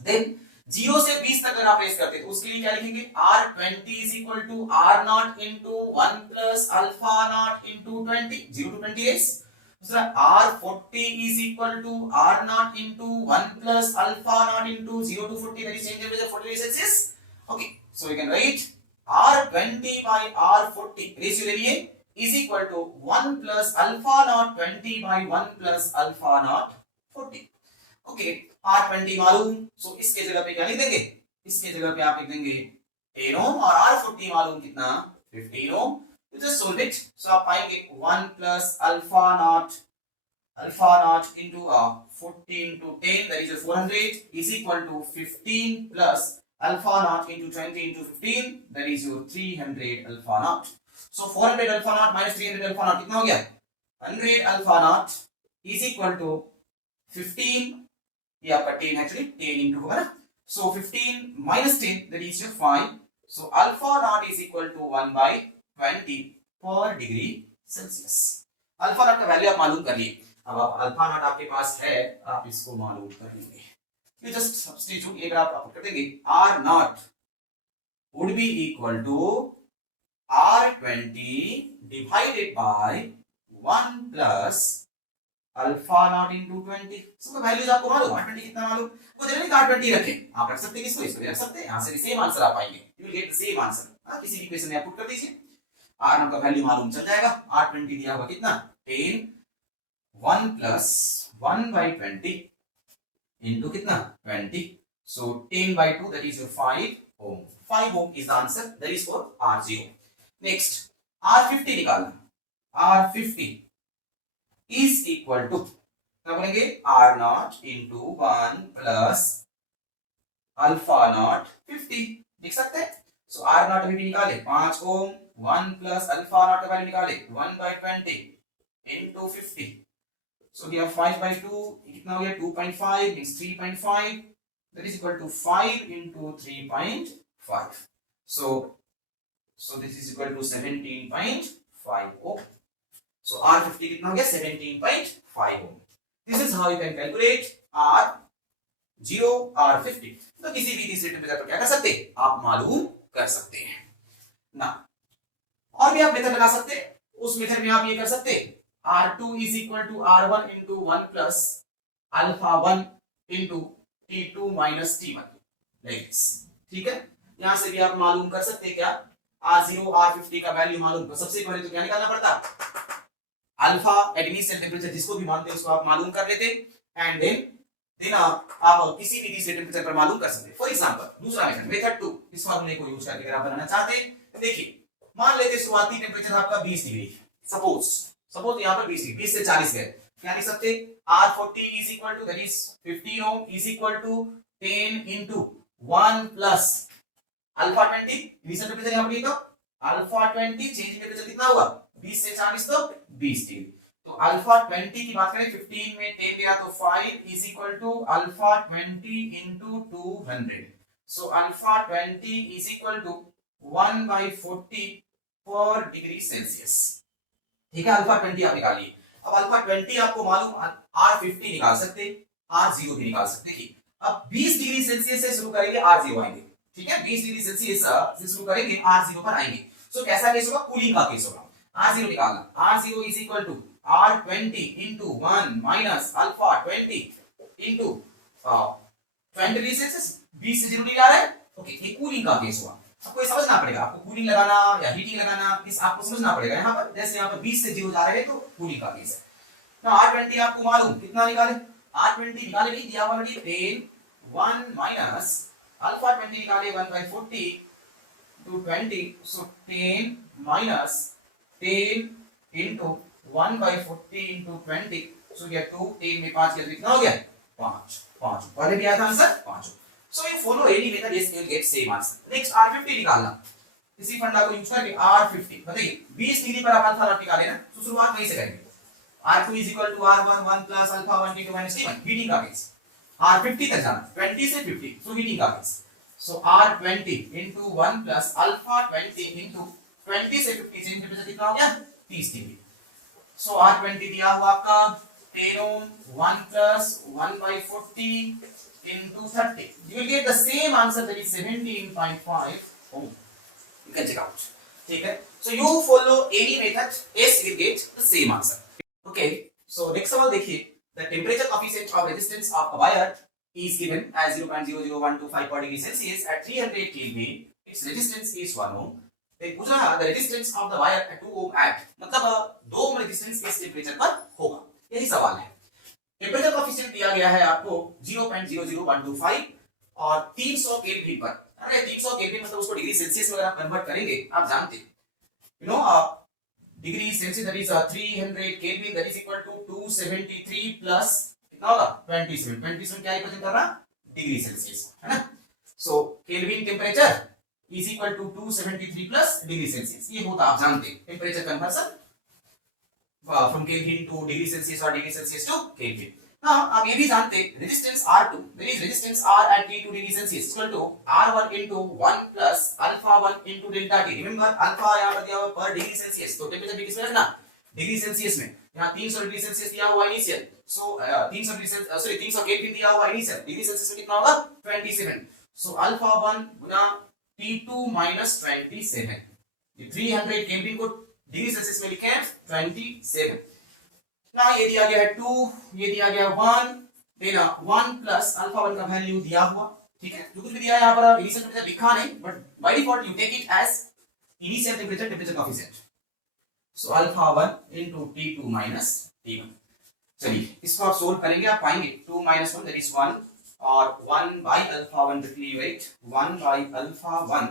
देन 0 से 20 तक अगर आप प्लेस करते हैं तो उसके लिए क्या लिखेंगे, R20 is equal to R0 into 1 plus alpha naught into 20, 0 to 20 days। दूसरा R40 is equal to R0 into 1 plus alpha naught into 0 to 40, that is change temperature 40 degrees Celsius। Okay, so we can write R20 by R40 ratio ले लिए is equal to 1 plus alpha naught 20 by 1 plus alpha naught 40। Okay, R20 मालूम, so इसके जगह पे क्या लिख देंगे, इसके जगह पे आप लिख देंगे 10 ओम और R40 मालूम कितना 15 ओम। तो just solve it, so आप पाएंगे 1 plus alpha naught into 14 to 10, that is 400 is equal to 15 plus alpha naught into 20 into 15, that is your 300 alpha naught। So 400 alpha naught minus 300 alpha naught कितना हो गया, 100 alpha naught is equal to 15, ये आपका 10 actually 10 into होगा ना, so 15 minus 10, that is your 5। So alpha naught is equal to 1 by 20 per degree Celsius। alpha naught का वैल्यू आप मालूम कर लिए। अब आप alpha naught आपके पास है, आप इसको मालूम कर लेंगे। You just substitute, एक आप कर देंगे, R0 would be equal to R20 divided by 1 plus alpha naught into 20। सबका वैल्यूज आपको मालूम, R20 कितना मालूम, वो जरूरी R20 रखें, आप रख सकते हैं, किसको इसको रख सकते हैं, यहाँ से सेम आंसर आप पाएंगे, you will get the same answer। किसी भी इक्वेशन में आप पुट कर दीजिए, R0 का वैल्यू मालूम चल जाएगा। R20 दिया हुआ कितना 10, 1 plus 1 by 20 into कितना 20, so 10 by 2, that is your 5 ohm। 5 ohm is the answer, that is for R0। next R50 निकालना, R50 is equal to क्या बोलेंगे, R0 into 1 plus alpha naught 50, लिख सकते हैं। so R0 अभी भी निकाले 5 ohm, 1 plus alpha naught का वैल्यू निकाले 1 by 20 into 50, so we have 5 by 2, कितना हो गया 2.5 means 3.5, that is equal to 5 into 3.5, so this is equal to 17.5 ohm। so R50 कितना हो गया 17.5 ohm। this is how you can calculate R0 R50। तो किसी भी तीसरे टेम्परेचर पर क्या कर सकते हैं, आप मालूम कर सकते हैं ना। और भी आप मेथड लगा सकते हैं, उस मेथड में आप ये कर सकते हैं, R2 is equal to R1 into 1 plus alpha 1 into T2 minus T1, like this। ठीक है, यहां से भी आप मालूम कर सकते हैं क्या, R0 R50 का वैल्यू मालूम कर, सबसे पहले तो क्या निकालना पड़ता, अल्फा एट इनिशियल टेम्परेचर जिसको भी मानते हैं उसको आप मालूम कर लेते, एंड देन आप किसी भी तीसरे टेम्परेचर पर मालूम कर सकते हैं। फॉर एग्जांपल दूसरा मेथड, मेथड 2, इस फार्मूले को यूज करके अगर आप बनाना चाहते हैं, देखिए मान लेते शुरुआती टेम्परेचर आपका 20 डिग्री, सपोज यहाँ पर 20 डिग्री, 20 से 40 गए, क्या लिख सकते R40 is equal to that is 50 ohm is equal to 10 into 1 plus alpha 20, initial temperature यहाँ पर लिखो अल्फा 20, चेंज इन टेम्परेचर कितना हुआ 20 से 40 तो 20 डिग्री। तो अल्फा 20 की बात करें 15 में 10 गया तो 5 is equal to alpha 20 into 200, so alpha 20 is equal to 1/40 पर डिग्री सेल्सियस। ठीक है, अल्फा 20 आप निकालिए। अब अल्फा 20 आपको मालूम, R50 निकाल सकते, R0 भी निकाल सकते। ठीक, अब 20 डिग्री सेल्सियस से शुरू करेंगे, R0 आएंगे। ठीक है, 20 डिग्री सेल्सियस से शुरू करेंगे, R0 पर आएंगे। सो कैसा केस होगा, कूलिंग का केस होगा। R0 निकालना, R0 is equal to R20 into 1 minus alpha 20 into 20 degree Celsius, 20 से 0 डिग्री आ रहा है। ओके, ये कूलिंग का केस हुआ। आपको ये समझना पड़ेगा, आपको कूलिंग लगाना या हीटिंग लगाना इस आपको समझना पड़ेगा। यहाँ पर जैसे यहाँ पर 20 से 0 जा रहे हैं तो कूलिंग का केस है। ना R20 आपको मालूम कितना निकाले, R20 निकाले नहीं दिया ऑलरेडी 10 1 माइनस अल्फा 20 निकाले 1/40 to 20, so 10 minus 10 into 1/40 into 20, so ये 2 10 में 5 कितना हो गया 5 पहले भी आया था answer 5। So you follow any method, yes, you will get same answer. Next R50 निकालना, इसी फंडा को यूज करके R50 बताइए 20 डिग्री पर आप अल्फा नॉट निकाले ना, तो शुरुआत वहीं से करेंगे। R2 is equal to R1 1 plus alpha 1 t2 minus t1, heating का केस। R50 तक जाना 20 से 50, so हीटिंग का case. So R20 into 1 plus alpha 20 into 20 से 50 चेंज टेंपरेचर कितना हो गया 30 डिग्री। So R20 दिया हुआ आपका 10 ohm 1 plus 1/40 into 30, you will get the same answer, that is 17.5 ohm. You can check out. ठीक है, so you follow any method, yes, you will get the same answer. Okay, so next सवाल देखिए, the temperature coefficient of resistance of a wire is given as 0.00125 per degree Celsius at 300 Kelvin. Its resistance is 1 ohm. then पूछ रहा है the resistance of the wire at 2 ohm at, मतलब 2 ohm resistance इस टेम्परेचर पर होगा, यही सवाल है। टेम्परेचर कोएफिशिएंट दिया गया है आपको 0.00125 और 300 केल्विन पर। अरे 300 केल्विन मतलब उसको डिग्री सेल्सियस में अगर आप कन्वर्ट करेंगे, आप जानते you know degree Celsius that is 300 Kelvin that is equal to 273 plus कितना होगा 27 क्या रिप्रेजेंट कर रहा डिग्री सेल्सियस, है ना। So Kelvin temperature is equal to 273 plus degree Celsius, ये होता आप जानते temperature conversion from Kelvin to degree Celsius or degree Celsius to Kelvin। हाँ, आप ये भी जानते resistance R2, there is resistance R at T2 degree Celsius equal to R1 into 1 plus alpha 1 into delta T। Remember alpha यहाँ पर दिया हुआ per degree Celsius, तो टेम्परेचर भी किसमें रखना डिग्री सेल्सियस में। यहाँ 300 डिग्री सेल्सियस दिया हुआ इनिशियल, सो 300 केल्विन दिया हुआ इनिशियल, डिग्री सेल्सियस में कितना होगा 27, सो अल्फा 1 गुना T2 minus 27, ये 300 केल्विन को डिग्री सेल्सियस में लिखे 27। ना ये दिया गया है 2, ये दिया गया 1, देना 1 प्लस अल्फा 1 का वैल्यू दिया हुआ। ठीक है, जो कुछ भी दिया है यहाँ पर इनिशियल टेम्परेचर लिखा नहीं, but by default you take it as initial temperature coefficient. So alpha 1 into T2 minus T1। चलिए इसको आप सोल्व करेंगे, आप पाएंगे 2 minus 1 that is 1 और 1 by alpha 1 रिप्लीवेट 1 by alpha 1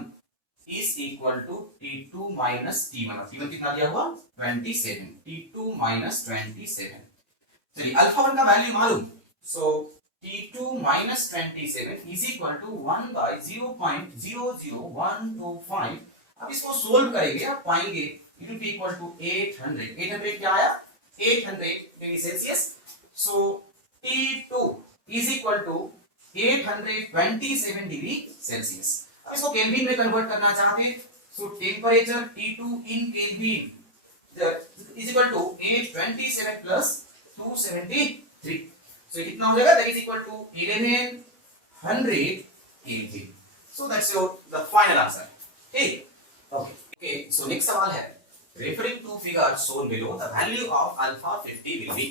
is equal to T2 minus T1। T1 कितना दिया हुआ 27, T2 minus 27। चलिए अल्फा 1 का वैल्यू मालूम, so T2 minus 27 is equal to 1 by 0.00125। अब इसको सोल्व करेंगे, आप पाएंगे it will be equal to 800। 800 क्या आया 800 degree Celsius, so T2 is equal to 827 degree Celsius. अब इसको केल्विन में कन्वर्ट करना चाहते हैं, so temperature T2 in Kelvin is equal to 827 plus 273, so कितना हो जाएगा that is equal to 1100 Kelvin. So that's your the final answer. ठीक, ओके, सो नेक्स्ट सवाल है referring to figure shown below the value of alpha 50 will be.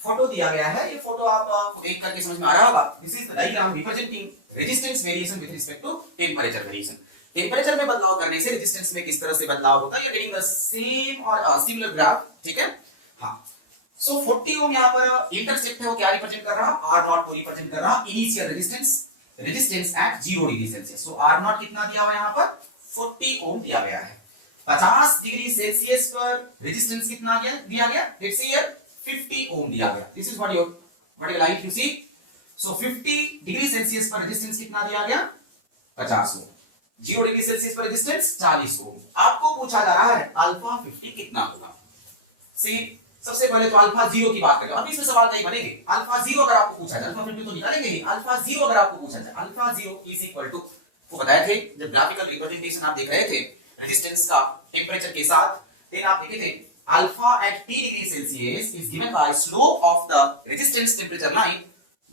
Photo दिया गया है, ये फोटो आप देख करके समझ में आ रहा होगा, this is the diagram representing resistance variation with respect to temperature variation. Temperature में बदलाव करने से रेजिस्टेंस में किस तरह से बदलाव होता है, ये रीडिंग द सेम और सिमिलर ग्राफ। ठीक है, हाँ, सो 40 ओम यहाँ पर इंटरसेप्ट है, वो क्या रिप्रेजेंट कर रहा आर नॉट को रिप्रेजेंट कर रहा initial resistance at 0 degree Celsius. So R naught कितना दिया हुआ है यहाँ पर 40 ओम दिया गया है। 50 डिग्री सेल्सियस पर रेजिस्टेंस कितना दिया गया? लेट्स से हियर 50 ओम दिया गया. This is what your light you see. So 50 degree Celsius पर रेजिस्टेंस कितना दिया गया? 50 ओम. 0 डिग्री सेल्सियस पर रेजिस्टेंस 40 ओम. आपको पूछा जा रहा है अल्फा 50 कितना होगा. सी सबसे पहले तो अल्फा 0 की बात करें. अभी इसमें सवाल नहीं बनेंगे. अल्फा 0 अगर आपको पूछा जाए, अल्फा 50 तो निकालेंगे ही. अल्फा 0 अगर आपको पूछा जाए, अल्फा 0 इज इक्वल टू, वो बताए थे जब ग्राफिकल रिप्रेजेंटेशन आप देख रहे थे रेजिस्टेंस का टेंपरेचर के साथ, देन आप देखे थे alpha at T degree Celsius is given by slope of the resistance temperature line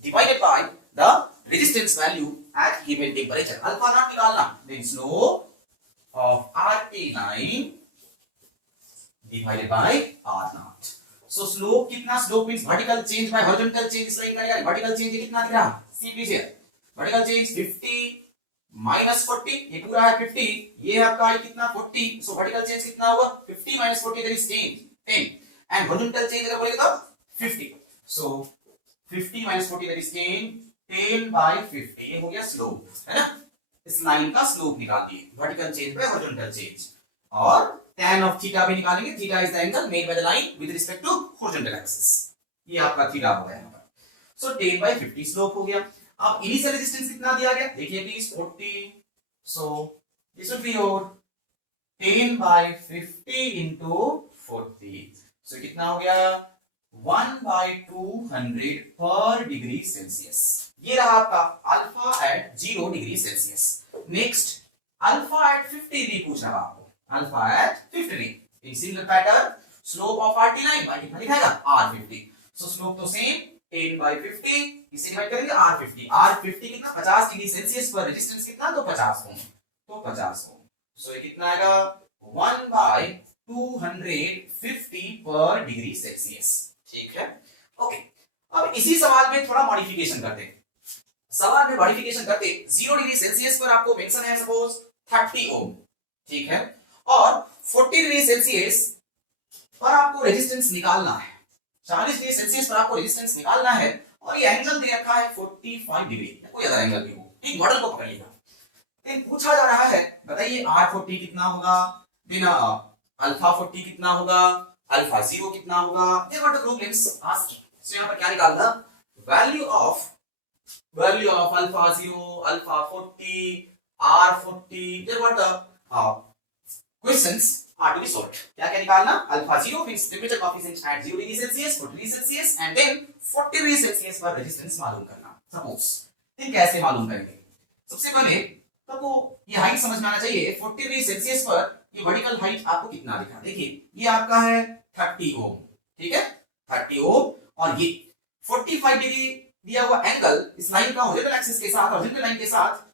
divided by the resistance value at given temperature. Alpha naught निकालना, then slope of RT line divided by R naught. So slope कितना? Slope means vertical change by horizontal change. इस लाइन का यार vertical change ये कितना दिख रहा? See please here. Vertical change 50 minus 40, ये पूरा है 50, ये है आपका ये कितना 40. So vertical change कितना होगा? 50 minus 40 that is 10. And horizontal change अगर बोलेगा तो 50. So 50 minus 40 that is 10 by 50. ये हो गया slope, है ना? इस लाइन का slope निकाल दिए. Vertical change by horizontal change. और tan of theta भी निकालेंगे. theta is the angle made by the line with respect to horizontal axis. ये आपका theta हो गया यहाँ पर. So 10 by 50 slope हो गया. अब इनिशियल रेजिस्टेंस कितना दिया गया? देखिए please 40. So this would be your 10 by 50 into 40. So कितना हो गया? 1 by 200 per degree Celsius. ये रहा आपका alpha at 0 degree Celsius. Next alpha at 50 degree पूछ रहा आपको. Alpha at 50 degree. In similar pattern, slope of RT line by कितना दिखाएगा? R50. So slope तो same 10 by 50. इसे डिवाइड करेंगे R50. R50 कितना? 50 डिग्री सेल्सियस पर रेजिस्टेंस कितना? तो 50 ओम. तो 50 ओम. So ये कितना आएगा? 1 by 250 पर डिग्री सेल्सियस. ठीक है? ओके. अब इसी सवाल में थोड़ा मॉडिफिकेशन करते हैं. सवाल में मॉडिफिकेशन करते 0 डिग्री सेल्सियस पर आपको मेंशन है सपोज 30 ओम. ठीक है? और 40 डिग्री सेल्सियस पर आपको रेजिस्टेंस निकालना है. 40 डिग्री सेल्सियस पर आपको रेजिस्टेंस निकालना है और ये एंगल दे रखा है 45 डिग्री. कोई अदर एंगल भी हो, एक मॉडल को पकड़िएगा. फिर पूछा जा रहा है बताइए R40 कितना होगा, देन अल्फा 40 कितना होगा, अल्फा 0 कितना होगा. ये what the problem's asking. So यहां पर क्या निकालना? Value of alpha 0, alpha 40, R40. Then what the questions are to be solved. क्या निकालना? Alpha 0 means temperature coefficient at 0 degree Celsius, 40 degree Celsius and then 40 degree Celsius पर रेजिस्टेंस मालूम करना. सपोज फिर कैसे मालूम करेंगे? सबसे पहले तो ये हाइट समझ में आना चाहिए. 40 डिग्री सेल्सियस पर ये वर्टिकल हाइट आपको कितना दिखा? देखिए ये आपका है 30 ओम. ठीक है? 30 ओम. और ये 45 डिग्री दिया हुआ एंगल इस लाइन का हॉरिजॉन्टल एक्सिस के साथ, हॉरिजॉन्टल लाइन के साथ.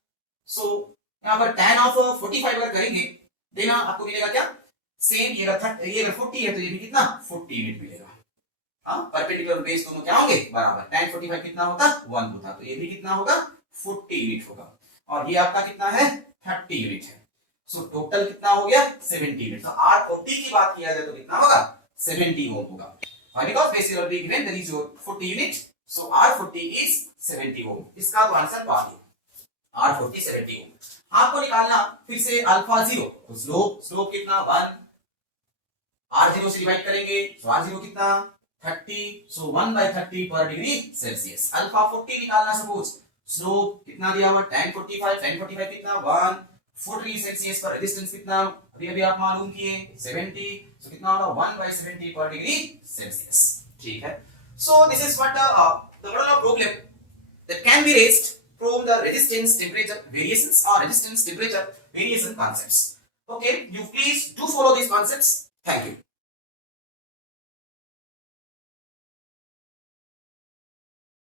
सो यहां पर tan ऑफ 45 अगर करेंगे देना आपको मिलेगा क्या? सेम. ये अगर 40 है तो ये भी कितना? 40 यूनिट मिलेगा. हाँ, परपेंडिकुलर बेस दोनों क्या होंगे? बराबर. tan 45 कितना होता? 1 होता. तो ये भी कितना होगा? 40 यूनिट होगा. और ये आपका कितना है? 30 यूनिट है. सो टोटल कितना हो गया? 70 यूनिट. तो R40 की बात किया जाए तो कितना होगा? 70 ओम होगा. Why? Because base will be given there is your 40 unit. So R40 is 70 ओम. इसका तो आंसर पा लिया. R40 70 ओम. आपको निकालना फिर से अल्फा 0. तो स्लोप कितना? 1. R0 से डिवाइड करेंगे तो R0 कितना? 30. सो 1 by 30 पर डिग्री सेल्सियस. अल्फा 40 निकालना सपोज. स्लोप कितना दिया हुआ? tan 45 कितना? 1. 40 डिग्री सेल्सियस पर रेजिस्टेंस कितना? अभी आप मालूम किए 70. सो कितना होगा? 1 by 70 पर डिग्री सेल्सियस. ठीक है? सो this is what the model of problem that can be raised from the resistance temperature variations or resistance temperature variation concepts. Okay, you please do follow these concepts. Thank you.